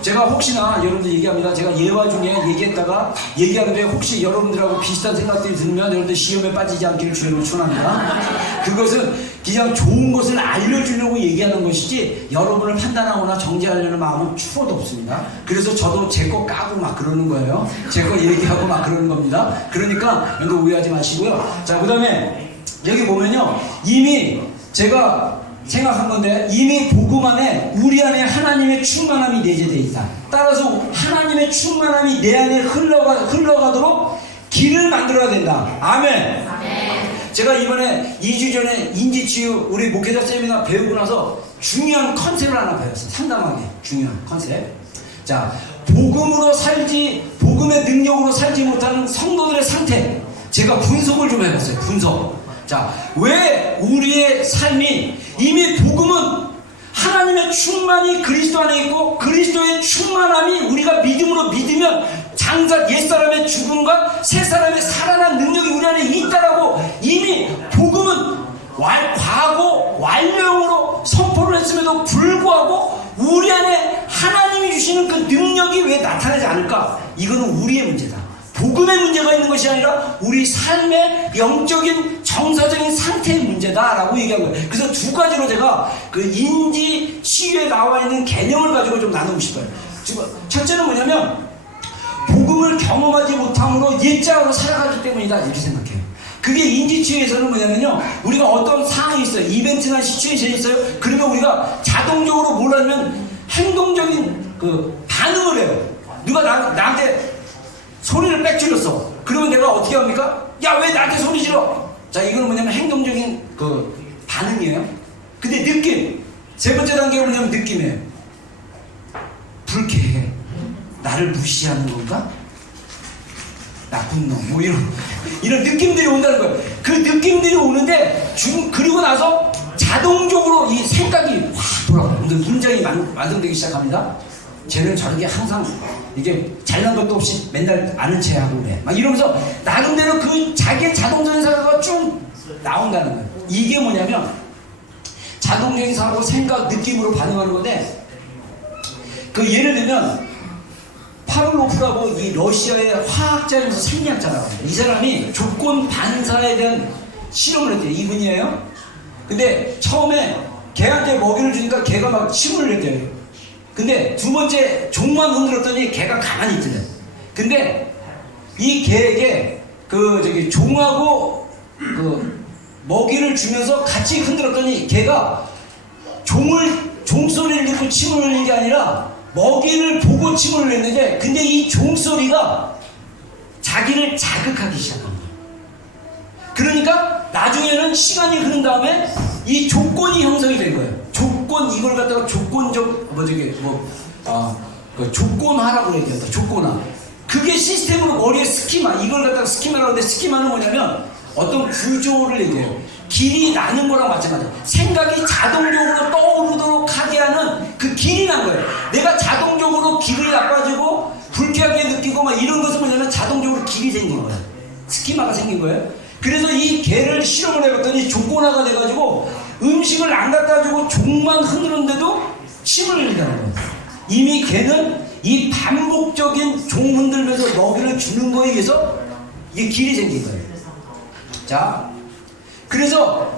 제가 혹시나 여러분들 얘기합니다. 제가 예화 중에 얘기했다가 얘기하는데 혹시 여러분들하고 비슷한 생각들이 들면 여러분들 시험에 빠지지 않기를 주의 이름으로 축원합니다. 그것은 그냥 좋은 것을 알려주려고 얘기하는 것이지 여러분을 판단하거나 정죄하려는 마음은 추워도 없습니다. 그래서 저도 제 거 까고 막 그러는 거예요. 제 거 얘기하고 막 그러는 겁니다. 그러니까 여러분 오해하지 마시고요. 자, 그 다음에 여기 보면요, 이미 제가 생각한 건데 이미 복음 안에 우리 안에 하나님의 충만함이 내재되어 있다. 따라서 하나님의 충만함이 내 안에 흘러가도록 길을 만들어야 된다. 아멘. 제가 이번에 2주 전에 인지치유 우리 목회자 세미나 배우고 나서 중요한 컨셉을 하나 배웠어요. 상당하게 중요한 컨셉. 자, 복음으로 살지, 복음의 능력으로 살지 못하는 성도들의 상태, 제가 분석을 좀 해봤어요. 분석. 자, 왜 우리의 삶이 이미 복음은 하나님의 충만이 그리스도 안에 있고 그리스도의 충만함이 우리가 믿음으로 믿으면 옛사람의 죽음과 새사람의 살아난 능력이 우리 안에 있다라고 이미 복음은 과거 완료형으로 선포를 그랬음에도 불구하고 우리 안에 하나님이 주시는 그 능력이 왜 나타나지 않을까? 이거는 우리의 문제다. 복음의 문제가 있는 것이 아니라 우리 삶의 영적인 정서적인 상태의 문제다라고 얘기한 거예요. 그래서 두 가지로 제가 그 인지 치유에 나와 있는 개념을 가지고 좀 나누고 싶어요. 첫째는 뭐냐면 복음을 경험하지 못함으로 옛자로 살아가기 때문이다 이렇게 생각해요. 그게 인지치유에서는 뭐냐면요, 우리가 어떤 상황이 있어요. 이벤트나 시츄에이션이 있어요. 그러면 우리가 자동적으로 뭘 하면 행동적인 그 반응을 해요. 누가 나한테 소리를 빽 질렀어. 그러면 내가 어떻게 합니까? 야, 왜 나한테 소리 질러? 자, 이건 뭐냐면 행동적인 그 반응이에요. 근데 느낌, 세 번째 단계가 뭐냐면 느낌이에요. 불쾌해. 나를 무시하는 건가? 나쁜 놈, 뭐 이런 느낌들이 온다는 거예요. 그 느낌들이 오는데 그리고 나서 자동적으로 이 생각이 확 돌아가요. 문장이 완성되기 시작합니다. 쟤는 저렇게 항상 이게 잘난 것도 없이 맨날 아는 체 하고 그래. 막 이러면서 나름대로 그 자기의 자동적인 사고가 쭉 나온다는 거예요. 이게 뭐냐면 자동적인 사고, 생각, 느낌으로 반응하는 건데, 그 예를 들면 파블로프라고 이 러시아의 화학자이면서 생리학자라고 합니다. 이 사람이 조건 반사에 대한 실험을 했대요. 이분이에요. 근데 처음에 개한테 먹이를 주니까 개가 막 침을 냈대요. 근데 두 번째 종만 흔들었더니 개가 가만히 있더래. 근데 이 개에게 종하고 먹이를 주면서 같이 흔들었더니 개가 종소리를 듣고 침을 흘린 게 아니라 먹이를 보고 침을 흘렸는데, 근데 이 종소리가 자기를 자극하기 시작한 거예요. 그러니까 나중에는 시간이 흐른 다음에 이 조건이 형성이 된 거예요. 조건, 이걸 갖다가 조건적 조건화라고 얘기한다. 조건화. 그게 시스템으로 머리에 스키마, 이걸 갖다가 스키마라고 하는데, 스키마는 뭐냐면 어떤 구조를 얘기해요. 길이 나는 거랑 마찬가지야. 생각이 자동적으로 떠오르도록 하게 하는 그 길이 난 거예요. 내가 자동적으로 기분이 나빠지고 불쾌하게 느끼고 막 이런 것은 뭐냐면 자동적으로 길이 생긴 거예요. 스키마가 생긴 거예요. 그래서 이 개를 실험을 해봤더니 조건화가 돼가지고 음식을 안 갖다 주고 종만 흔들었는데도 침을 흘린다는 거예요. 이미 개는 이 반복적인 종 흔들면서 먹이를 주는 거에 의해서 이게 길이 생긴 거예요. 자, 그래서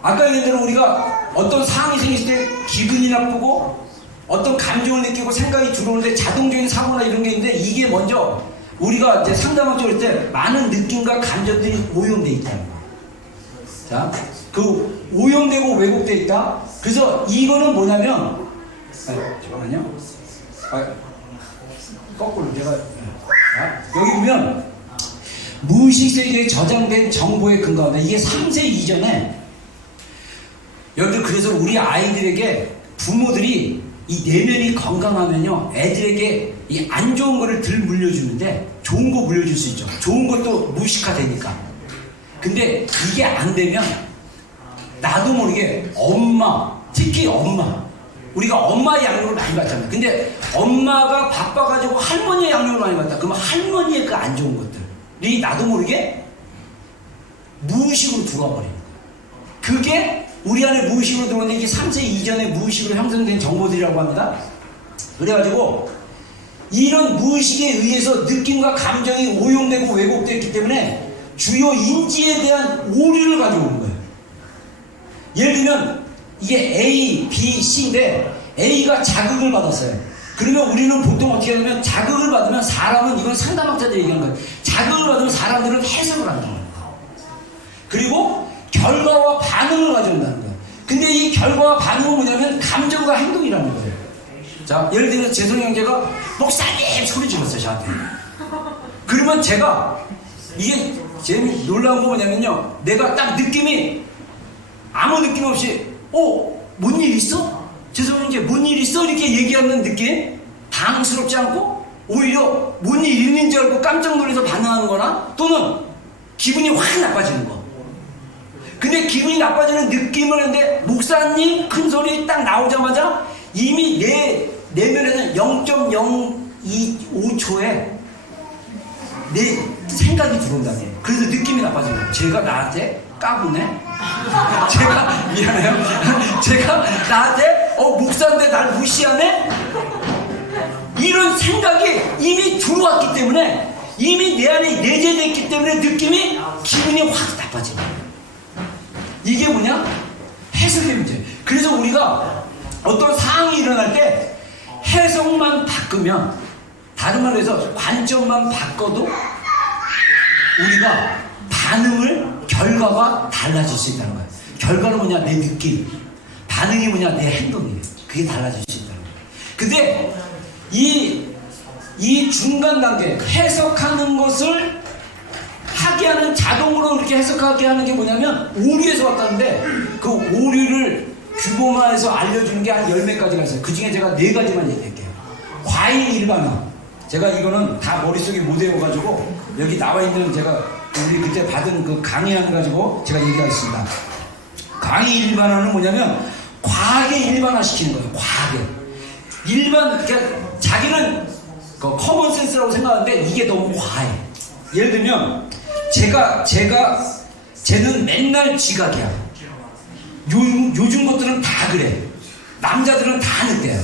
아까 얘기한 대로 우리가 어떤 상황이 생겼을 때 기분이 나쁘고 어떤 감정을 느끼고 생각이 들어오는데 자동적인 사고나 이런 게 있는데, 이게 먼저 우리가 이제 상담학적일 때 많은 느낌과 감정들이 오염되어 있다는 거예요. 자, 그 오염되고 왜곡되어 있다. 그래서 이거는 뭐냐면, 잠깐만요. 거꾸로 제가, 여기 보면 무의식 세계에 저장된 정보에 근거한다. 이게 3세 이전에, 여러분들 그래서 우리 아이들에게 부모들이 이 내면이 건강하면요, 애들에게 이 안 좋은 거를 덜 물려주는데 좋은 거 물려줄 수 있죠. 좋은 것도 무의식화되니까. 근데 이게 안 되면 나도 모르게 엄마, 특히 엄마, 우리가 엄마의 양육을 많이 받잖아요. 근데 엄마가 바빠가지고 할머니의 양육을 많이 받다. 그러면 할머니의 그 안 좋은 것들이 나도 모르게 무의식으로 들어와 버리는 거예요. 그게 우리 안에 무의식으로 들어오는데, 이게 3세 이전에 무의식으로 형성된 정보들이라고 합니다. 그래가지고 이런 무의식에 의해서 느낌과 감정이 오용되고 왜곡됐기 때문에 주요 인지에 대한 오류를 가져오는 거예요. 예를 들면 이게 A, B, C인데 A가 자극을 받았어요. 그러면 우리는 보통 어떻게 하냐면, 자극을 받으면 사람은, 이건 상담학자들이 얘기하는 거예요. 자극을 받으면 사람들은 해석을 한다는 거예요. 그리고 결과와 반응을 가져온다는 거예요. 근데 이 결과와 반응은 뭐냐면 감정과 행동이라는 거예요. 자, 예를 들면 재성이 형제가 목사님 소리 질렀어요, 저한테. 그러면 제가, 이게 제일 놀라운 거 뭐냐면요, 내가 딱 느낌이 아무 느낌 없이 뭔 일 있어? 재성이 형제 뭔 일 있어? 이렇게 얘기하는 느낌, 당황스럽지 않고 오히려 뭔 일 있는 줄 알고 깜짝 놀라서 반응하는 거나, 또는 기분이 확 나빠지는 거. 근데 기분이 나빠지는 느낌을 했는데, 목사님 큰 소리 딱 나오자마자 이미 내 내면에는 0.025초에 내 생각이 들어온다는 거예요. 그래서 느낌이 나빠진 거예요. 제가 나한테 까부네? 제가 미안해요. 제가 나한테 목사인데 날 무시하네? 이런 생각이 이미 들어왔기 때문에, 이미 내 안에 내재됐기 때문에 느낌이, 기분이 확 나빠져. 이게 뭐냐? 해석의 문제. 그래서 우리가 어떤 상황이 일어날 때 해석만 바꾸면, 다른 말로 해서 관점만 바꿔도 우리가 결과가 달라질 수 있다는 거예요. 결과는 뭐냐? 내 느낌. 반응이 뭐냐? 내 행동이에요. 그게 달라질 수 있다는 거예요. 근데 이 중간 단계, 해석하는 것을 하게 하는, 자동으로 그렇게 해석하게 하는 게 뭐냐면 오류에서 왔다는데, 그 오류를 규모화해서 알려주는 게 한 10몇 가지가 있어요. 그 중에 제가 4가지만 얘기할게요. 과잉 일반화. 제가 이거는 다 머릿속에 못 외워가지고 여기 나와 있는, 제가 우리 그때 받은 그 강의안 가지고 제가 얘기하겠습니다. 강의 일반화는 뭐냐면 과하게 일반화시키는 거예요. 과하게. 그러니까 자기는 그 커먼 센스라고 생각하는데 이게 너무 과해. 예를 들면 쟤는 맨날 지각이야. 요즘 것들은 다 그래. 남자들은 다 늑대야.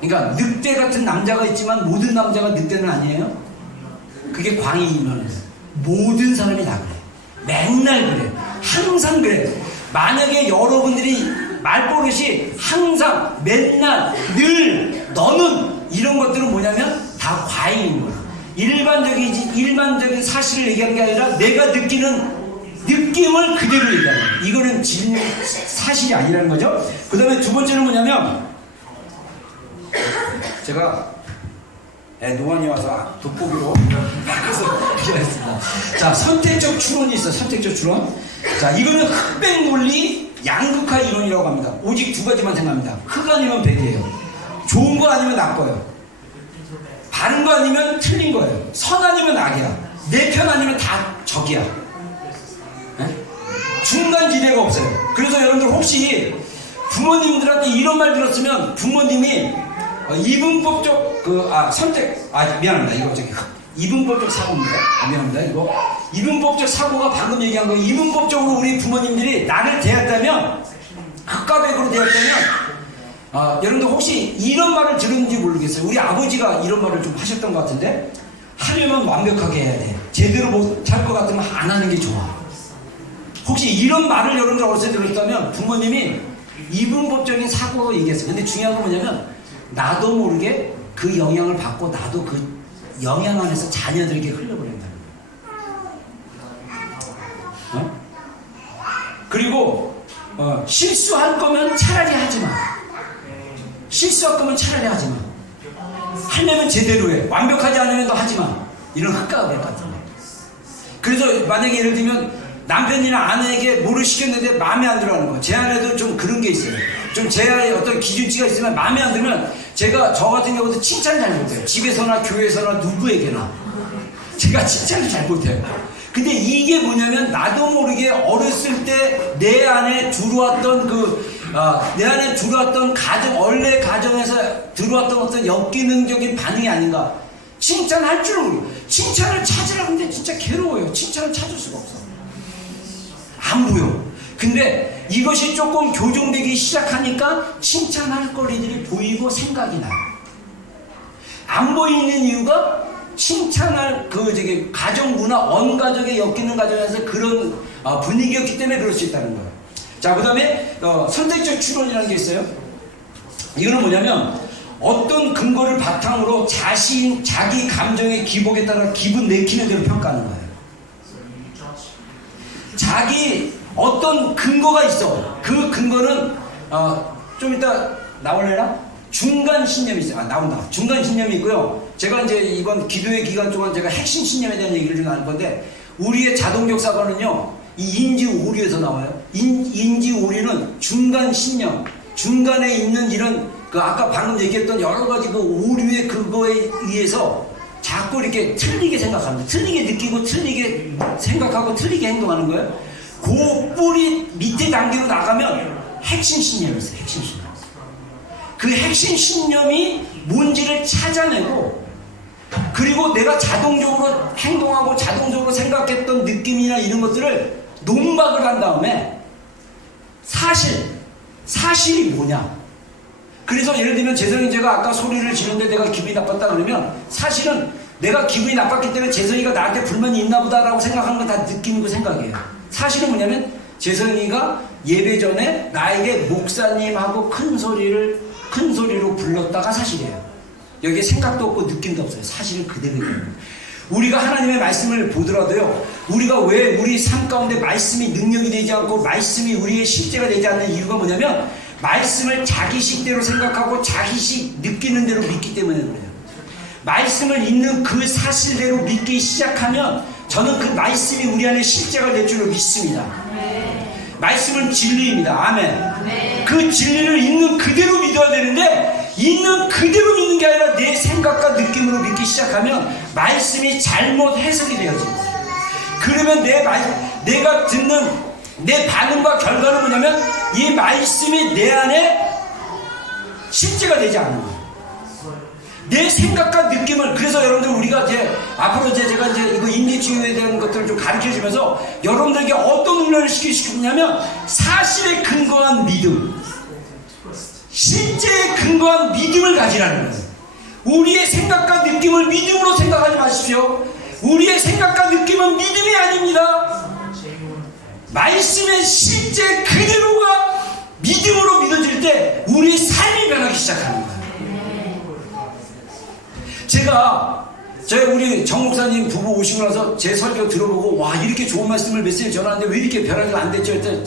그러니까 늑대 같은 남자가 있지만 모든 남자가 늑대는 아니에요. 그게 광인이면 모든 사람이 다 그래. 맨날 그래. 항상 그래. 만약에 여러분들이 말버릇이 항상, 맨날, 늘, 너는, 이런 것들은 뭐냐면 다 과잉인 거야. 일반적인 사실을 얘기하는 게 아니라 내가 느끼는 느낌을 그대로 얘기하는 거야. 이거는 사실이 아니라는 거죠. 그 다음에 두 번째는 뭐냐면, 제가 노안이 와서 돋보기로 바꿔서 얘기했습니다. 자, 선택적 추론이 있어. 선택적 추론. 자, 이거는 흑백 논리 양극화 이론이라고 합니다. 오직 2가지만 생각합니다. 흑 아니면 백이에요. 좋은 거 아니면 나빠요. 바른 거 아니면 틀린 거예요. 선 아니면 악이야. 내 편 아니면 다 적이야. 네? 중간 지대가 없어요. 그래서 여러분들 혹시 부모님들한테 이런 말 들었으면, 부모님이 이분법적 미안합니다. 이거 이분법적 사고입니다. 미안합니다. 이거 이분법적 사고가 방금 얘기한 거, 이분법적으로 우리 부모님들이 나를 대했다면, 흑과 백으로 대했다면, 여러분들 혹시 이런 말을 들었는지 모르겠어요. 우리 아버지가 이런 말을 좀 하셨던 것 같은데, 하려면 완벽하게 해야 돼. 제대로 못할 것 같으면 안 하는 게 좋아. 혹시 이런 말을 여러분들 어디서 들었다면 부모님이 이분법적인 사고로 얘기했어요. 근데 중요한 건 뭐냐면, 나도 모르게 그 영향을 받고 나도 그 영향 안에서 자녀들에게 흘려보낸다는 거예요. 그리고 실수할 거면 차라리 하지 마. 실수할 거면 차라리 하지 마. 하려면 제대로 해. 완벽하지 않으면 너 하지 마. 이런 흑과 백 같은 거. 그래서 만약에 예를 들면 남편이나 아내에게 뭐를 시켰는데 마음에 안 들어하는 거. 제 안에도 좀 그런 게 있어요. 좀 제 안에 어떤 기준치가 있으면 마음에 안 들면 저 같은 경우도 칭찬 잘 못해요. 집에서나 교회에서나 누구에게나 제가 칭찬을 잘 못해요. 근데 이게 뭐냐면, 나도 모르게 어렸을 때 내 안에 들어왔던 원래 가정에서 들어왔던 어떤 역기능적인 반응이 아닌가. 칭찬할 줄을 모르고, 칭찬을 찾으라고 하는데 진짜 괴로워요. 칭찬을 찾을 수가 없어. 안 보여. 근데 이것이 조금 교정되기 시작하니까 칭찬할 거리들이 보이고 생각이 나요. 안 보이는 이유가 칭찬할 가정 문화, 언가족에 엮이는 가정에서 그런 분위기였기 때문에 그럴 수 있다는 거예요. 자, 그 다음에 선택적 추론이라는 게 있어요. 이거는 뭐냐면, 어떤 근거를 바탕으로 자기 감정의 기복에 따라 기분 내키는 대로 평가하는 거예요. 자기 어떤 근거가 있어. 그 근거는 좀 이따 나올래나? 중간 신념이 있어요. 나온다. 중간 신념이 있고요. 제가 이제 이번 기도의 기간 동안 제가 핵심 신념에 대한 얘기를 좀 나눌 건데, 우리의 자동적 사고는요, 이 인지 오류에서 나와요. 인지 오류는 중간 신념, 중간에 있는 이런 아까 방금 얘기했던 여러 가지 그 오류의 그거에 의해서 자꾸 이렇게 틀리게 생각합니다. 틀리게 느끼고 틀리게 생각하고 틀리게 행동하는 거예요. 그 뿌리 밑에 단계로 나가면 핵심 신념이 있어요. 핵심 신념. 그 핵심 신념이 뭔지를 찾아내고, 그리고 내가 자동적으로 행동하고 자동적으로 생각했던 느낌이나 이런 것들을 농박을 한 다음에 사실이 뭐냐, 그래서 예를 들면 재성이제가 아까 소리를 지르는데 내가 기분이 나빴다 그러면 사실은 내가 기분이 나빴기 때문에 재성이가 나한테 불만이 있나 보다라고 생각하는 건 다 느낌이고 생각이에요. 사실은 뭐냐면 재성이가 예배 전에 나에게 목사님하고 큰 소리로 불렀다가 사실이에요. 여기에 생각도 없고 느낌도 없어요. 사실은 그대로예요. 우리가 하나님의 말씀을 보더라도요, 우리가 왜 우리 삶 가운데 말씀이 능력이 되지 않고 말씀이 우리의 실제가 되지 않는 이유가 뭐냐면 말씀을 자기식대로 생각하고 자기식 느끼는 대로 믿기 때문에 그래요. 말씀을 있는 그 사실대로 믿기 시작하면 저는 그 말씀이 우리 안에 실제가 될 줄로 믿습니다. 말씀은 진리입니다. 아멘. 그 진리를 있는 그대로 믿어야 되는데 있는 그대로 믿는 게 아니라 내 생각과 느낌으로 믿기 시작하면 말씀이 잘못 해석이 되어집니다. 그러면 내가 듣는 내 반응과 결과는 뭐냐면 이 말씀이 내 안에 실제가 되지 않는 거예요. 내 생각과 느낌을. 그래서 여러분들 우리가 앞으로 제가 이거 인내치유에 대한 것들을 좀 가르쳐 주면서 여러분들에게 어떤 훈련을 시키냐면 사실에 근거한 믿음, 실제에 근거한 믿음을 가지라는 거예요. 우리의 생각과 느낌을 믿음으로 생각하지 마십시오. 우리의 생각과 느낌은 믿음이 아닙니다. 말씀의 실제 그대로가 믿음으로 믿어질 때 우리의 삶이 변하기 시작하는 거예요. 우리 정 목사님 부부 오시고 나서 제 설교 들어보고 와 이렇게 좋은 말씀을 메시지 전하는데 왜 이렇게 변화가 안 됐죠? 했더니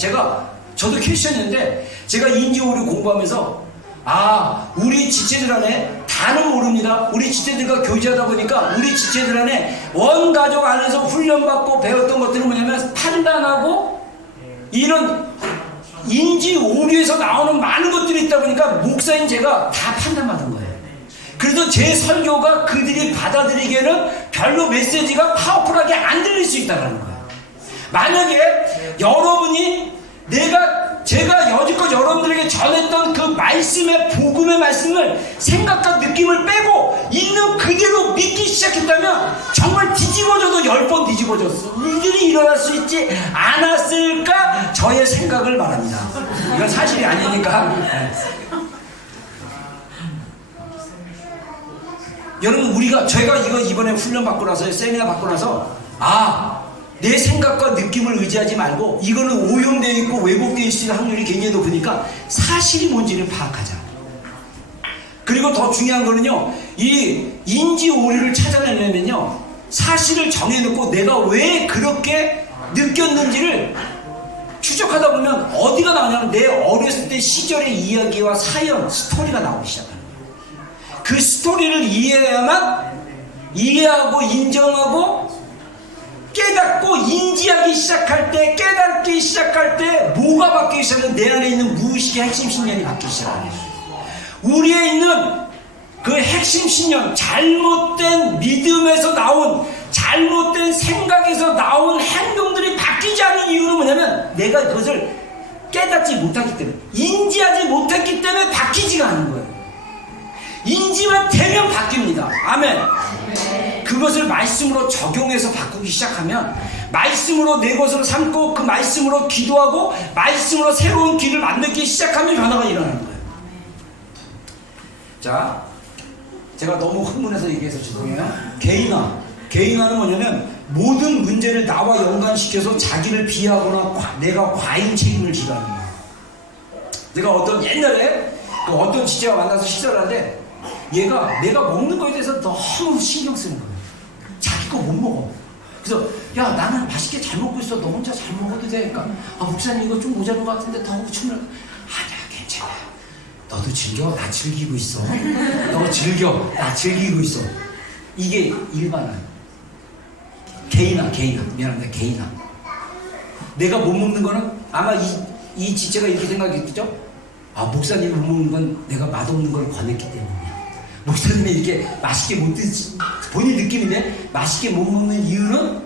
저도 퀘스천인데 제가 인지오류 공부하면서 우리 지체들 안에 다는 모릅니다. 우리 지체들과 교제하다 보니까 우리 지체들 안에 원가족 안에서 훈련받고 배웠던 것들은 뭐냐면 판단하고 이런 인지오류에서 나오는 많은 것들이 있다 보니까 목사인 제가 다 판단받은 거예요. 그래서 제 설교가 그들이 받아들이기에는 별로 메시지가 파워풀하게 안 들릴 수 있다는 거예요. 만약에 여러분이 제가 여지껏 여러분들에게 전했던 그 말씀의 복음의 말씀을 생각과 느낌을 빼고 있는 그대로 믿기 시작했다면 정말 뒤집어져도 10번 뒤집어졌어. 이들이 일어날 수 있지 않았을까? 저의 생각을 말합니다. 이건 사실이 아니니까. 여러분 제가 이거 이번에 훈련 받고 나서 세미나 받고 나서 내 생각과 느낌을 의지하지 말고 이거는 오염되어 있고 왜곡되어 있을 확률이 굉장히 높으니까 사실이 뭔지를 파악하자. 그리고 더 중요한 거는요, 이 인지 오류를 찾아내려면요 사실을 정해놓고 내가 왜 그렇게 느꼈는지를 추적하다 보면 어디가 나오냐면 내 어렸을 때 시절의 이야기와 사연, 스토리가 나오기 시작합니다. 그 스토리를 이해하고 인정하고 깨닫고 인지하기 시작할 때, 깨닫기 시작할 때 뭐가 바뀌기 시작하면 내 안에 있는 무의식의 핵심 신념이 바뀌기 시작합니다. 우리에 있는 그 핵심 신념, 잘못된 믿음에서 나온, 잘못된 생각에서 나온 행동들이 바뀌지 않는 이유는 뭐냐면 내가 그것을 깨닫지 못하기 때문에, 인지하지 못했기 때문에 바뀌지가 않는 거예요. 인지만 되면 바뀝니다. 아멘. 그것을 말씀으로 적용해서 바꾸기 시작하면 말씀으로 내 것으로 삼고 그 말씀으로 기도하고 말씀으로 새로운 길을 만들기 시작하면 변화가 일어나는 거예요. 자, 제가 너무 흥분해서 얘기해서 죄송해요. 개인화는 뭐냐면 모든 문제를 나와 연관시켜서 자기를 비하거나 내가 과잉 책임을 지라는 거예요. 내가 옛날에 어떤 지체와 만나서 식사를 하는데 얘가 내가 먹는 거에 대해서 너무 신경 쓰는 거예요. 자기 거 못 먹어. 그래서 야 나는 맛있게 잘 먹고 있어. 너 혼자 잘 먹어도 돼. 그러니까 목사님 이거 좀 모자른 것 같은데 더 충분해. 아니야 괜찮아. 너도 즐겨. 나 즐기고 있어. 너 즐겨. 나 즐기고 있어. 이게 일반화. 개인화. 미안합니다. 개인화. 내가 못 먹는 거는 아마 이 지체가 이렇게 생각했겠죠? 목사님이 못 먹는 건 내가 맛없는 걸 권했기 때문이야. 목사님이 이렇게 맛있게 못 드시, 본인 느낌인데 맛있게 못 먹는 이유는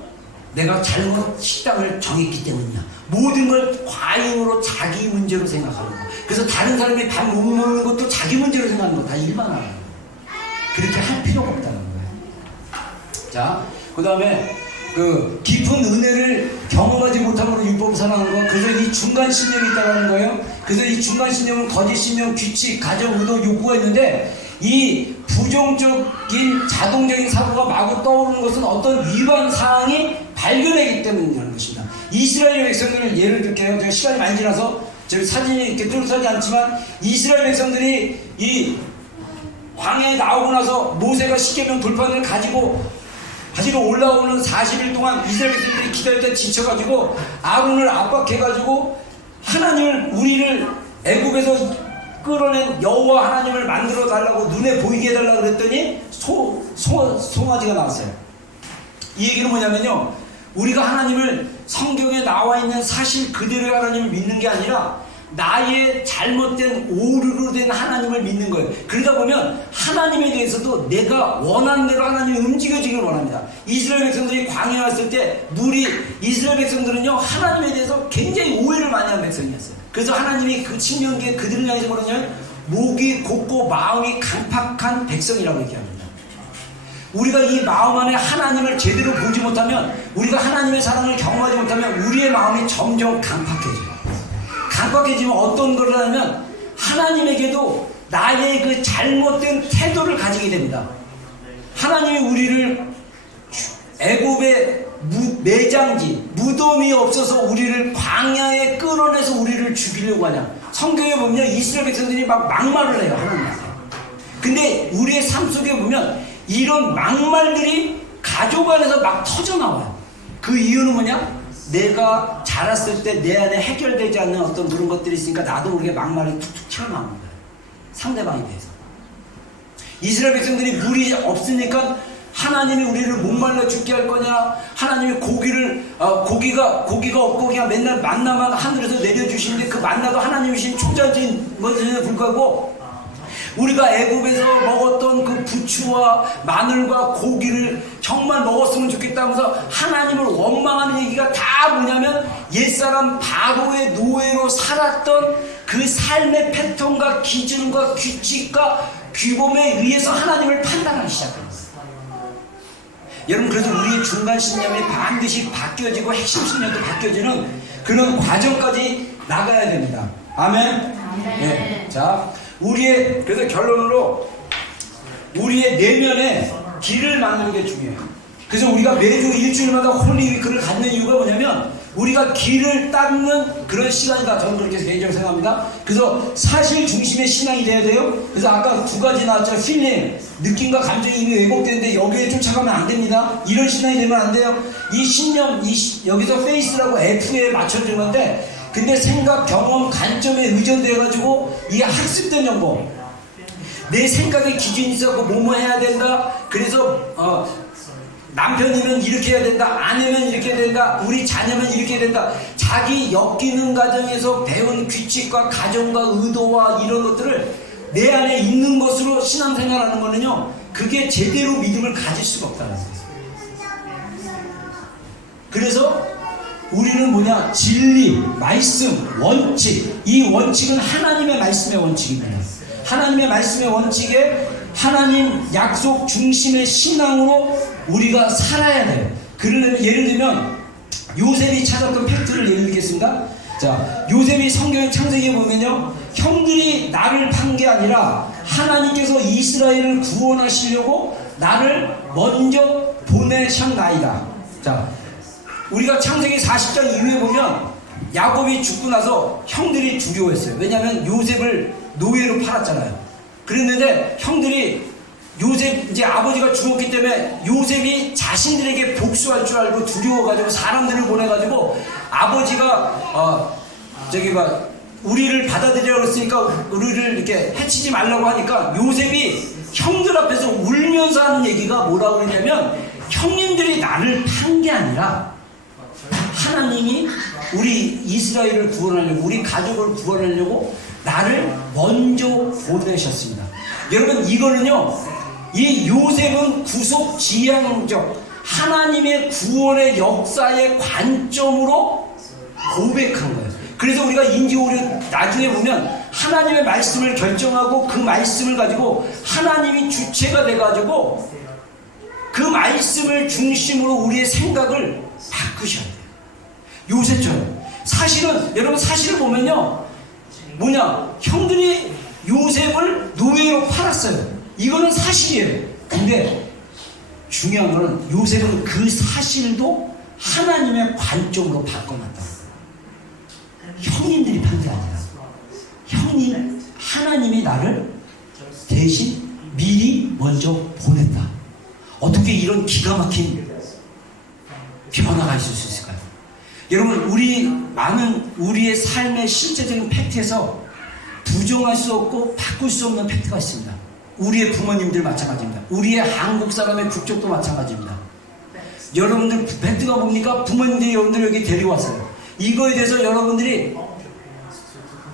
내가 잘못 식당을 정했기 때문이야. 모든 걸 과잉으로 자기 문제로 생각하는 거. 그래서 다른 사람이 밥 못 먹는 것도 자기 문제로 생각하는 거 다 일반화하는 거. 그렇게 할 필요가 없다는 거예요. 자, 그 다음에 깊은 은혜를 경험하지 못함으로 율법을 사랑하는 거. 그래서 이 중간 신념이 있다는 거예요. 그래서 이 중간신념은 거짓신념, 규칙, 가정, 의도, 욕구가 있는데 이 부정적인 자동적인 사고가 마구 떠오르는 것은 어떤 위반 사항이 발견되기 때문이라는 것입니다. 이스라엘 백성들을 예를 들게요. 제가 시간이 많이 지나서 저기 사진이 이렇게 뚜렷하지 않지만 이스라엘 백성들이 이 광야에 나오고 나서 모세가 십계명 돌판을 가지고 올라오는 40일 동안 이스라엘 백성들이 기다리다 지쳐가지고 아론을 압박해가지고 하나님을 우리를 애굽에서 끌어낸 여호와 하나님을 만들어 달라고 눈에 보이게 해달라고 그랬더니 송아지가 나왔어요. 이 얘기는 뭐냐면요, 우리가 하나님을 성경에 나와 있는 사실 그대로의 하나님을 믿는 게 아니라 나의 잘못된 오류로 된 하나님을 믿는 거예요. 그러다 보면 하나님에 대해서도 내가 원하는 대로 하나님이 움직여지길 원합니다. 이스라엘 백성들이 광야에 왔을 때 이스라엘 백성들은요 하나님에 대해서 굉장히 오해를 많이 한 백성이었어요. 그래서 하나님이 그 신명기에 그들을 향해서 뭐냐면 목이 곱고 마음이 강팍한 백성이라고 얘기합니다. 우리가 이 마음 안에 하나님을 제대로 보지 못하면, 우리가 하나님의 사랑을 경험하지 못하면 우리의 마음이 점점 강팍해져요. 강팍해지면 어떤 걸 하냐면 하나님에게도 나의 그 잘못된 태도를 가지게 됩니다. 하나님이 우리를 애굽의 매장지, 무덤이 없어서 우리를 광야에 끌어내서 우리를 죽이려고 하냐. 성경에 보면 이스라엘 백성들이 막 막말을 해요, 하나님한테. 근데 우리의 삶 속에 보면 이런 막말들이 가족 안에서 막 터져나와요. 그 이유는 뭐냐? 내가 자랐을 때 내 안에 해결되지 않는 어떤 그런 것들이 있으니까 나도 모르게 막말이 툭툭 튀어나오는 거예요, 상대방에 대해서. 이스라엘 백성들이 물이 없으니까 하나님이 우리를 목말라 죽게 할 거냐, 하나님이 고기가 없고 그냥 맨날 만나만 하늘에서 내려주시는데 그 만나도 하나님이 주신 초자적인 것에 불구하고 우리가 애굽에서 먹었던 그 부추와 마늘과 고기를 정말 먹었으면 좋겠다면서 하나님을 원망하는 얘기가 다 뭐냐면 옛사람 바로의 노예로 살았던 그 삶의 패턴과 기준과 규칙과 규범에 의해서 하나님을 판단하기 시작합니다. 여러분, 그래서 우리의 중간 신념이 반드시 바뀌어지고 핵심 신념도 바뀌어지는 그런 과정까지 나가야 됩니다. 아멘? 네. 자, 그래서 결론으로 우리의 내면에 길을 만드는 게 중요해요. 그래서 우리가 매주 일주일마다 홀리위크를 갖는 이유가 뭐냐면 우리가 길을 닦는 그런 시간이다. 저는 그렇게 개인적으로 생각합니다. 그래서 사실 중심의 신앙이 돼야 돼요. 그래서 아까 두 가지 나왔죠. 필링, 느낌과 감정이 이미 왜곡되는데 여기에 쫓아가면 안 됩니다. 이런 신앙이 되면 안 돼요. 이 신념, 여기서 페이스라고 F에 맞춰준 건데, 근데 생각, 경험, 관점에 의존돼가지고 이 학습된 정보, 내 생각의 기준이 있어서 뭐뭐 해야 된다. 그래서 남편이면 이렇게 해야 된다, 아내면 이렇게 해야 된다, 우리 자녀면 이렇게 해야 된다. 자기 엮이는 과정에서 배운 규칙과 가정과 의도와 이런 것들을 내 안에 있는 것으로 신앙생활하는 거는요, 그게 제대로 믿음을 가질 수가 없다는 거예요. 그래서 우리는 뭐냐? 진리, 말씀, 원칙. 이 원칙은 하나님의 말씀의 원칙입니다. 하나님의 말씀의 원칙에 하나님 약속 중심의 신앙으로 우리가 살아야 돼요. 그러려면 예를 들면 요셉이 찾았던 팩트를 예를 들겠습니다. 자, 요셉이 성경의 창세기에 보면요, 형들이 나를 판 게 아니라 하나님께서 이스라엘을 구원하시려고 나를 먼저 보내셨나이다. 자, 우리가 창세기 40장 이후에 보면 야곱이 죽고 나서 형들이 두려워했어요. 왜냐하면 요셉을 노예로 팔았잖아요. 그랬는데 형들이 이제 아버지가 죽었기 때문에 요셉이 자신들에게 복수할 줄 알고 두려워가지고 사람들을 보내가지고 아버지가 우리를 받아들이라고 했으니까 우리를 이렇게 해치지 말라고 하니까 요셉이 형들 앞에서 울면서 하는 얘기가 뭐라고 그러냐면, 형님들이 나를 판 게 아니라 하나님이 우리 이스라엘을 구원하려고, 우리 가족을 구원하려고 나를 먼저 보내셨습니다. 여러분, 이거는요, 이 요셉은 구속 지향적 하나님의 구원의 역사의 관점으로 고백한 거예요. 그래서 우리가 인지오류 나중에 보면 하나님의 말씀을 결정하고 그 말씀을 가지고 하나님이 주체가 돼가지고 그 말씀을 중심으로 우리의 생각을 바꾸셔야 돼요. 요셉처럼. 사실은, 여러분, 사실을 보면요, 뭐냐? 형들이 요셉을 노예로 팔았어요. 이거는 사실이에요. 근데 중요한 거는 요셉은 그 사실도 하나님의 관점으로 바꿔놨다. 형님들이 판 게 아니라 하나님이 나를 대신 미리 먼저 보냈다. 어떻게 이런 기가 막힌 변화가 있을 수 있을까요? 여러분, 우리의 삶의 실제적인 팩트에서 부정할 수 없고 바꿀 수 없는 팩트가 있습니다. 우리의 부모님들 마찬가지입니다. 우리의 한국 사람의 국적도 마찬가지입니다. 여러분들 팩트가 뭡니까? 부모님들이 여러분들 여기 데리고 왔어요. 이거에 대해서 여러분들이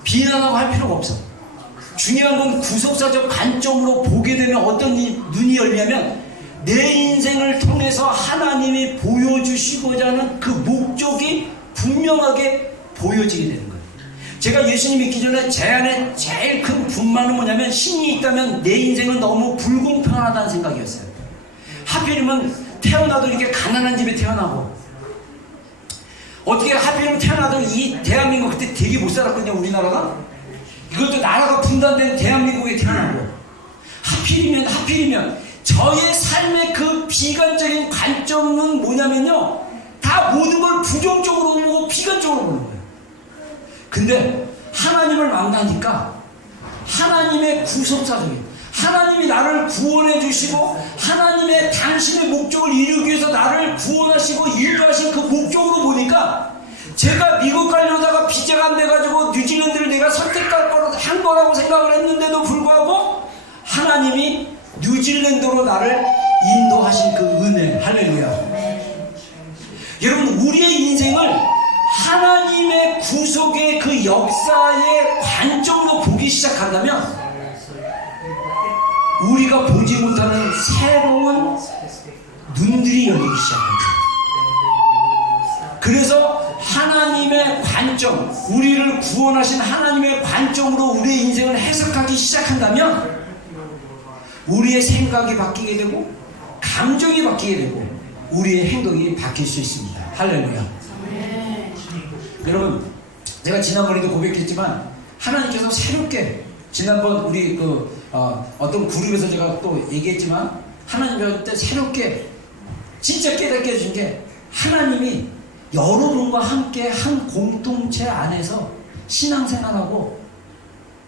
비난하고 할 필요가 없어. 중요한 건 구속사적 관점으로 보게 되면 어떤 눈이 열리냐면 내 인생을 통해서 하나님이 보여주시고자 하는 그 목적이 분명하게 보여지게 되는 거예요. 제가 예수님 믿기 전에 제 안에 제일 큰 분만은 뭐냐면, 신이 있다면 내 인생은 너무 불공평하다는 생각이었어요. 하필이면 태어나도 이렇게 가난한 집에 태어나고, 어떻게 하필이면 태어나도 이 대한민국 그때 되게 못 살았거든요, 우리나라가. 이것도 나라가 분단된 대한민국에 태어나고, 하필이면 저의 삶의 그 비관적인 관점은 뭐냐면요, 다 모든 걸 부정적으로 보고 비관적으로 보는 거예요. 근데 하나님을 만나니까 하나님의 구속사적인, 하나님이 나를 구원해 주시고 하나님의 당신의 목적을 이루기 위해서 나를 구원하시고 인도하신 그 목적으로 보니까, 제가 미국 가려다가 비자가 안 돼가지고 뉴질랜드를 내가 선택한 거라고 생각을 했는데도 불구하고 하나님이 뉴질랜드로 나를 인도하신 그 은혜, 할렐루야. 여러분, 우리의 인생을 하나님의 구속의 그 역사의 관점으로 보기 시작한다면 우리가 보지 못하는 새로운 눈들이 열리기 시작합니다. 그래서 하나님의 관점, 우리를 구원하신 하나님의 관점으로 우리의 인생을 해석하기 시작한다면 우리의 생각이 바뀌게 되고 감정이 바뀌게 되고 우리의 행동이 바뀔 수 있습니다. 할렐루야. 여러분, 제가 지난번에도 고백했지만 하나님께서 새롭게, 지난번 우리 어떤 그룹에서 제가 또 얘기했지만, 하나님한테 새롭게 진짜 깨닫게 해준 게, 하나님이 여러분과 함께 한 공동체 안에서 신앙생활하고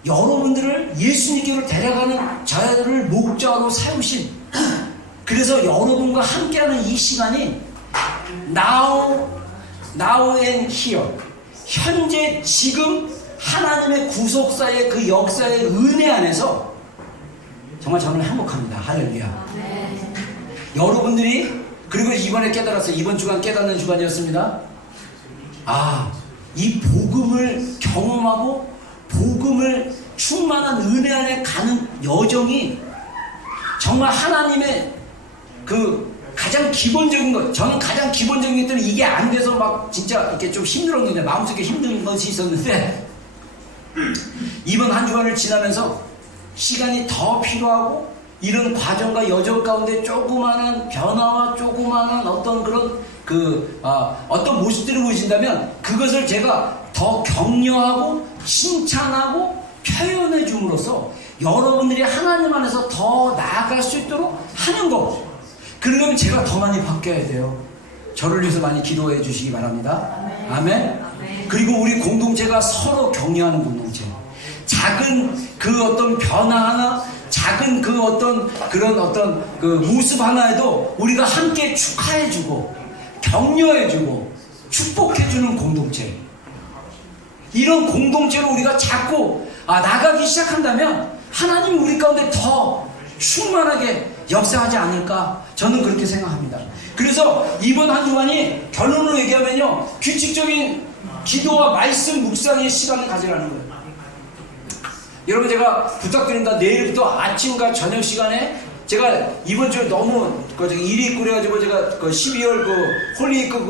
여러분들을 예수님께로 데려가는 자를 목자로 세우신, 그래서 여러분과 함께하는 이 시간이 now and here, 현재 지금 하나님의 구속사의 그 역사의 은혜 안에서 정말 저는 행복합니다. 할렐루야. 여러분들이, 그리고 이번에 깨달았어요. 이번 주간 깨닫는 주간이었습니다. 이 복음을 경험하고 복음을 충만한 은혜 안에 가는 여정이 정말 하나님의 그 가장 기본적인 것, 저는 가장 기본적인 것들은 이게 안 돼서 막 진짜 이렇게 좀 힘들었는데, 마음속에 힘든 것이 있었는데, 이번 한 주간을 지나면서 시간이 더 필요하고 이런 과정과 여정 가운데 조그마한 변화와 조그마한 어떤 그런 어떤 모습들을 보여진다면 그것을 제가 더 격려하고 칭찬하고 표현해 줌으로써 여러분들이 하나님 안에서 더 나아갈 수 있도록 하는 것, 그러려면 제가 더 많이 바뀌어야 돼요. 저를 위해서 많이 기도해 주시기 바랍니다. 아멘. 그리고 우리 공동체가 서로 격려하는 공동체, 작은 그 어떤 변화 하나, 작은 그 어떤 그런 어떤 그 모습 하나에도 우리가 함께 축하해주고 격려해주고 축복해주는 공동체, 이런 공동체로 우리가 자꾸 나가기 시작한다면 하나님이 우리 가운데 더 충만하게 역사하지 않을까, 저는 그렇게 생각합니다. 그래서 이번 한 주간이 결론으로 얘기하면요, 규칙적인 기도와 말씀 묵상의 시간을 가지라는 거예요. 여러분, 제가 부탁드립니다. 내일부터 아침과 저녁 시간에, 제가 이번 주에 너무 일이 있고 그래가지고 제가 12월 홀리위크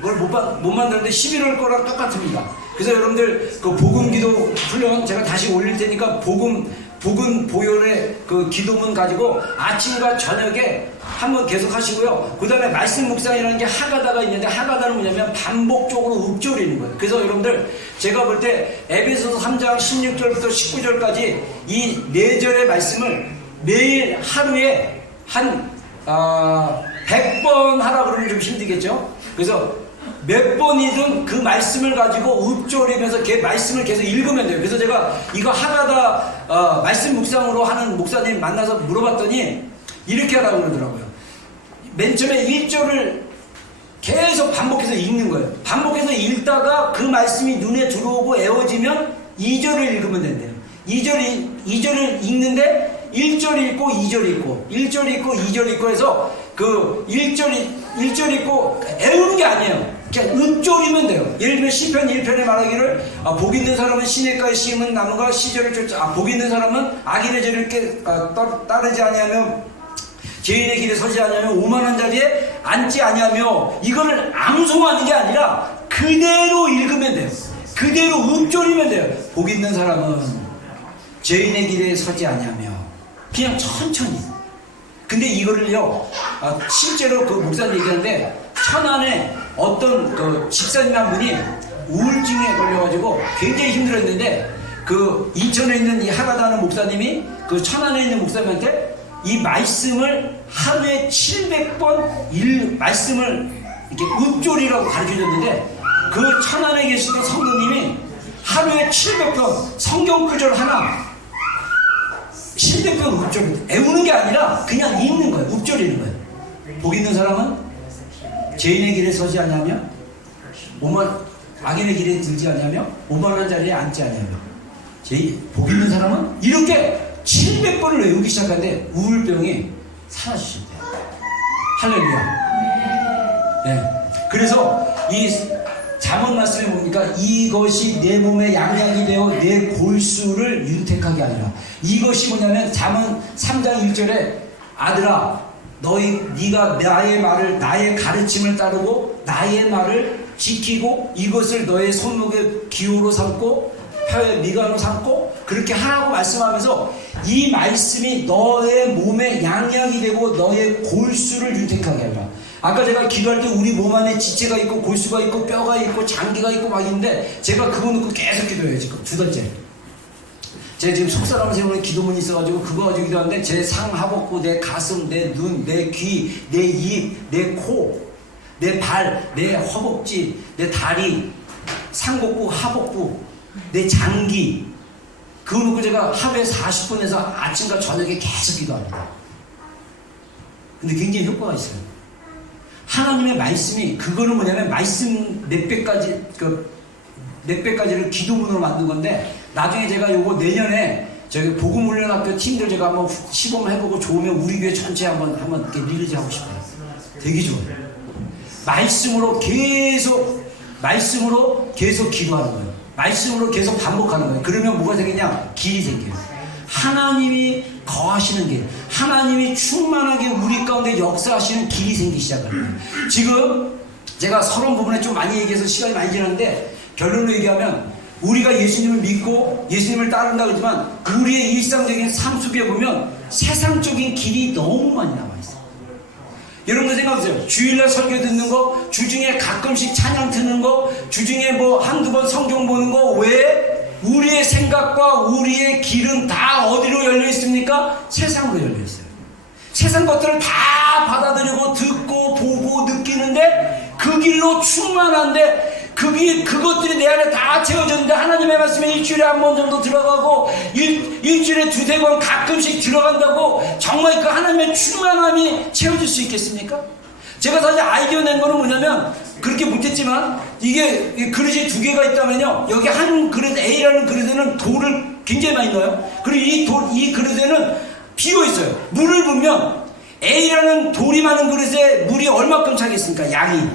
그걸 못 만드는데 11월 거랑 똑같습니다. 그래서 여러분들 복음기도 훈련 제가 다시 올릴 테니까 복음 복음 보혈의 그 기도문 가지고 아침과 저녁에 한번 계속 하시고요. 그 다음에 말씀 묵상이라는 게 하가다가 있는데, 하가다는 뭐냐면 반복적으로 읊조리는 거예요. 그래서 여러분들 제가 볼 때 에베소서 3장 16절부터 19절까지 이 4절의 말씀을 매일 하루에 한 100번 하라 그러면 좀 힘들겠죠. 그래서 몇 번이든 그 말씀을 가지고 읊조리면서 그 말씀을 계속 읽으면 돼요. 그래서 제가 이거 하가다 말씀 묵상으로 하는 목사님 만나서 물어봤더니 이렇게 하라고 그러더라고요. 맨 처음에 1절을 계속 반복해서 읽는 거예요. 반복해서 읽다가 그 말씀이 눈에 들어오고 애워지면 2절을 읽으면 된대요. 2절을 읽는데 1절 읽고 2절 읽고 1절 읽고 2절 읽고 해서 그 1절 읽고 애우는 게 아니에요. 그냥 읊조리면 돼요. 예를 들면 시편 1편에 말하기를 복 있는 사람은 시냇가에 심은 나무가 시절을 쫓아 복 있는 사람은 악인의 죄를 따르지 아니하며 죄인의 길에 서지 아니하며 오만한 자리에 앉지 아니하며, 이거를 앙송하는 게 아니라 그대로 읽으면 돼요. 그대로 읊조리면 돼요. 복 있는 사람은 죄인의 길에 서지 아니하며, 그냥 천천히. 근데 이거를요 실제로 그 목사님 얘기하는데, 천안에 어떤 그 집사님 한 분이 우울증에 걸려가지고 굉장히 힘들었는데, 그 인천에 있는 이 하가다는 목사님이 그 천안에 있는 목사님한테 이 말씀을 하루에 700번 말씀을 이렇게 읊조리라고 가르쳐줬는데, 그 천안에 계시던 성도님이 하루에 700번 성경 구절 하나 700번 읊조리, 애우는 게 아니라 그냥 읽는 거예요. 읊조리는 거예요. 복 있는 사람은 죄인의 길에 서지 아니하며 악인의 길에 들지 아니하며 오만한 자리에 앉지 아니하며, 복 있는 사람은 이렇게 700번을 외우기 시작하는데 우울병이 사라지신대요. 할렐루야. 네. 그래서 이 잠언 말씀에 보니까 이것이 내 몸에 양약이 되어 내 골수를 윤택하게 하리라. 이것이 뭐냐면 잠언 3장 1절에 아들아 네가 나의 가르침을 따르고 나의 말을 지키고 이것을 너의 손목의 기호로 삼고 혀의 미간으로 삼고 그렇게 하라고 말씀하면서 이 말씀이 너의 몸에 양약이 되고 너의 골수를 윤택하게 하리라. 아까 제가 기도할 때 우리 몸 안에 지체가 있고 골수가 있고 뼈가 있고 장기가 있고 막 있는데, 제가 그거 놓고 계속 기도해요. 지금 2달째 제가 지금 속사람 세우는 기도문이 있어가지고 그거 가지고 기도하는데, 제 상 하복부, 내 가슴, 내 눈, 내 귀, 내 입, 내 코, 내 발, 내 허벅지, 내 다리, 상복부, 하복부, 내 장기, 그거 놓고 제가 하루에 40분에서 아침과 저녁에 계속 기도합니다. 근데 굉장히 효과가 있어요. 하나님의 말씀이, 그거는 뭐냐면 말씀 몇백 가지를 기도문으로 만든 건데, 나중에 제가 요거 내년에 저기 복음훈련학교 팀들 제가 한번 시범 해보고 좋으면 우리 교회 전체 한번 이렇게 리리즈 하고 싶어요. 되게 좋아요. 말씀으로 계속 기도하는 거예요. 말씀으로 계속 반복하는 거예요. 그러면 뭐가 생기냐? 길이 생겨요. 하나님이 거하시는 길, 하나님이 충만하게 우리 가운데 역사하시는 길이 생기기 시작하는 거예요. 지금 제가 서론 부분에 좀 많이 얘기해서 시간이 많이 지났는데, 결론으로 얘기하면 우리가 예수님을 믿고 예수님을 따른다 그러지만 우리의 일상적인 삶 속에 보면 세상적인 길이 너무 많이 남아있어요. 여러분들 생각하세요. 주일날 설교 듣는 거, 주중에 가끔씩 찬양 듣는 거, 주중에 뭐 한두 번 성경 보는 거, 왜? 우리의 생각과 우리의 길은 다 어디로 열려 있습니까? 세상으로 열려 있어요. 세상 것들을 다 받아들이고 듣고 보고 느끼는데, 그 길로 충만한데, 그것들이 내 안에 다 채워졌는데, 하나님의 말씀에 일주일에 한 번 정도 들어가고 일주일에 두세 번 가끔씩 들어간다고 정말 그 하나님의 충만함이 채워질 수 있겠습니까? 제가 사실 아이디어 낸 거는 뭐냐면, 그렇게 못했지만 이게 그릇이 2개가 있다면요, 여기 한 그릇 A라는 그릇에는 돌을 굉장히 많이 넣어요. 그리고 이 그릇에는 비어 있어요. 물을 부으면 A라는 돌이 많은 그릇에 물이 얼마큼 차겠습니까? 양이.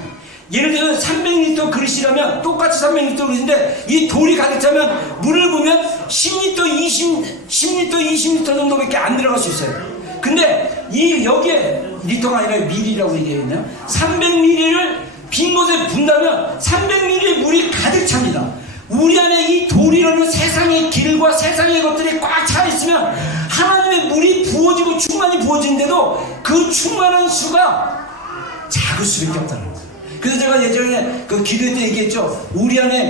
예를 들어 300리터 그릇이라면 똑같이 300리터 그릇인데, 이 돌이 가득 차면 물을 부으면 10리터, 20리터 정도밖에 안 들어갈 수 있어요. 근데 여기에 리터가 아니라 밀리라고 얘기했나요? 300ml를 빈 곳에 붓다면 300ml 물이 가득 찹니다. 우리 안에 이 돌이라는 세상의 길과 세상의 것들이 꽉 차 있으면 부어진데도 그 충만한 수가 작을 수밖에 없다는 거예요. 그래서 제가 예전에 그 기도회 때 얘기했죠. 우리 안에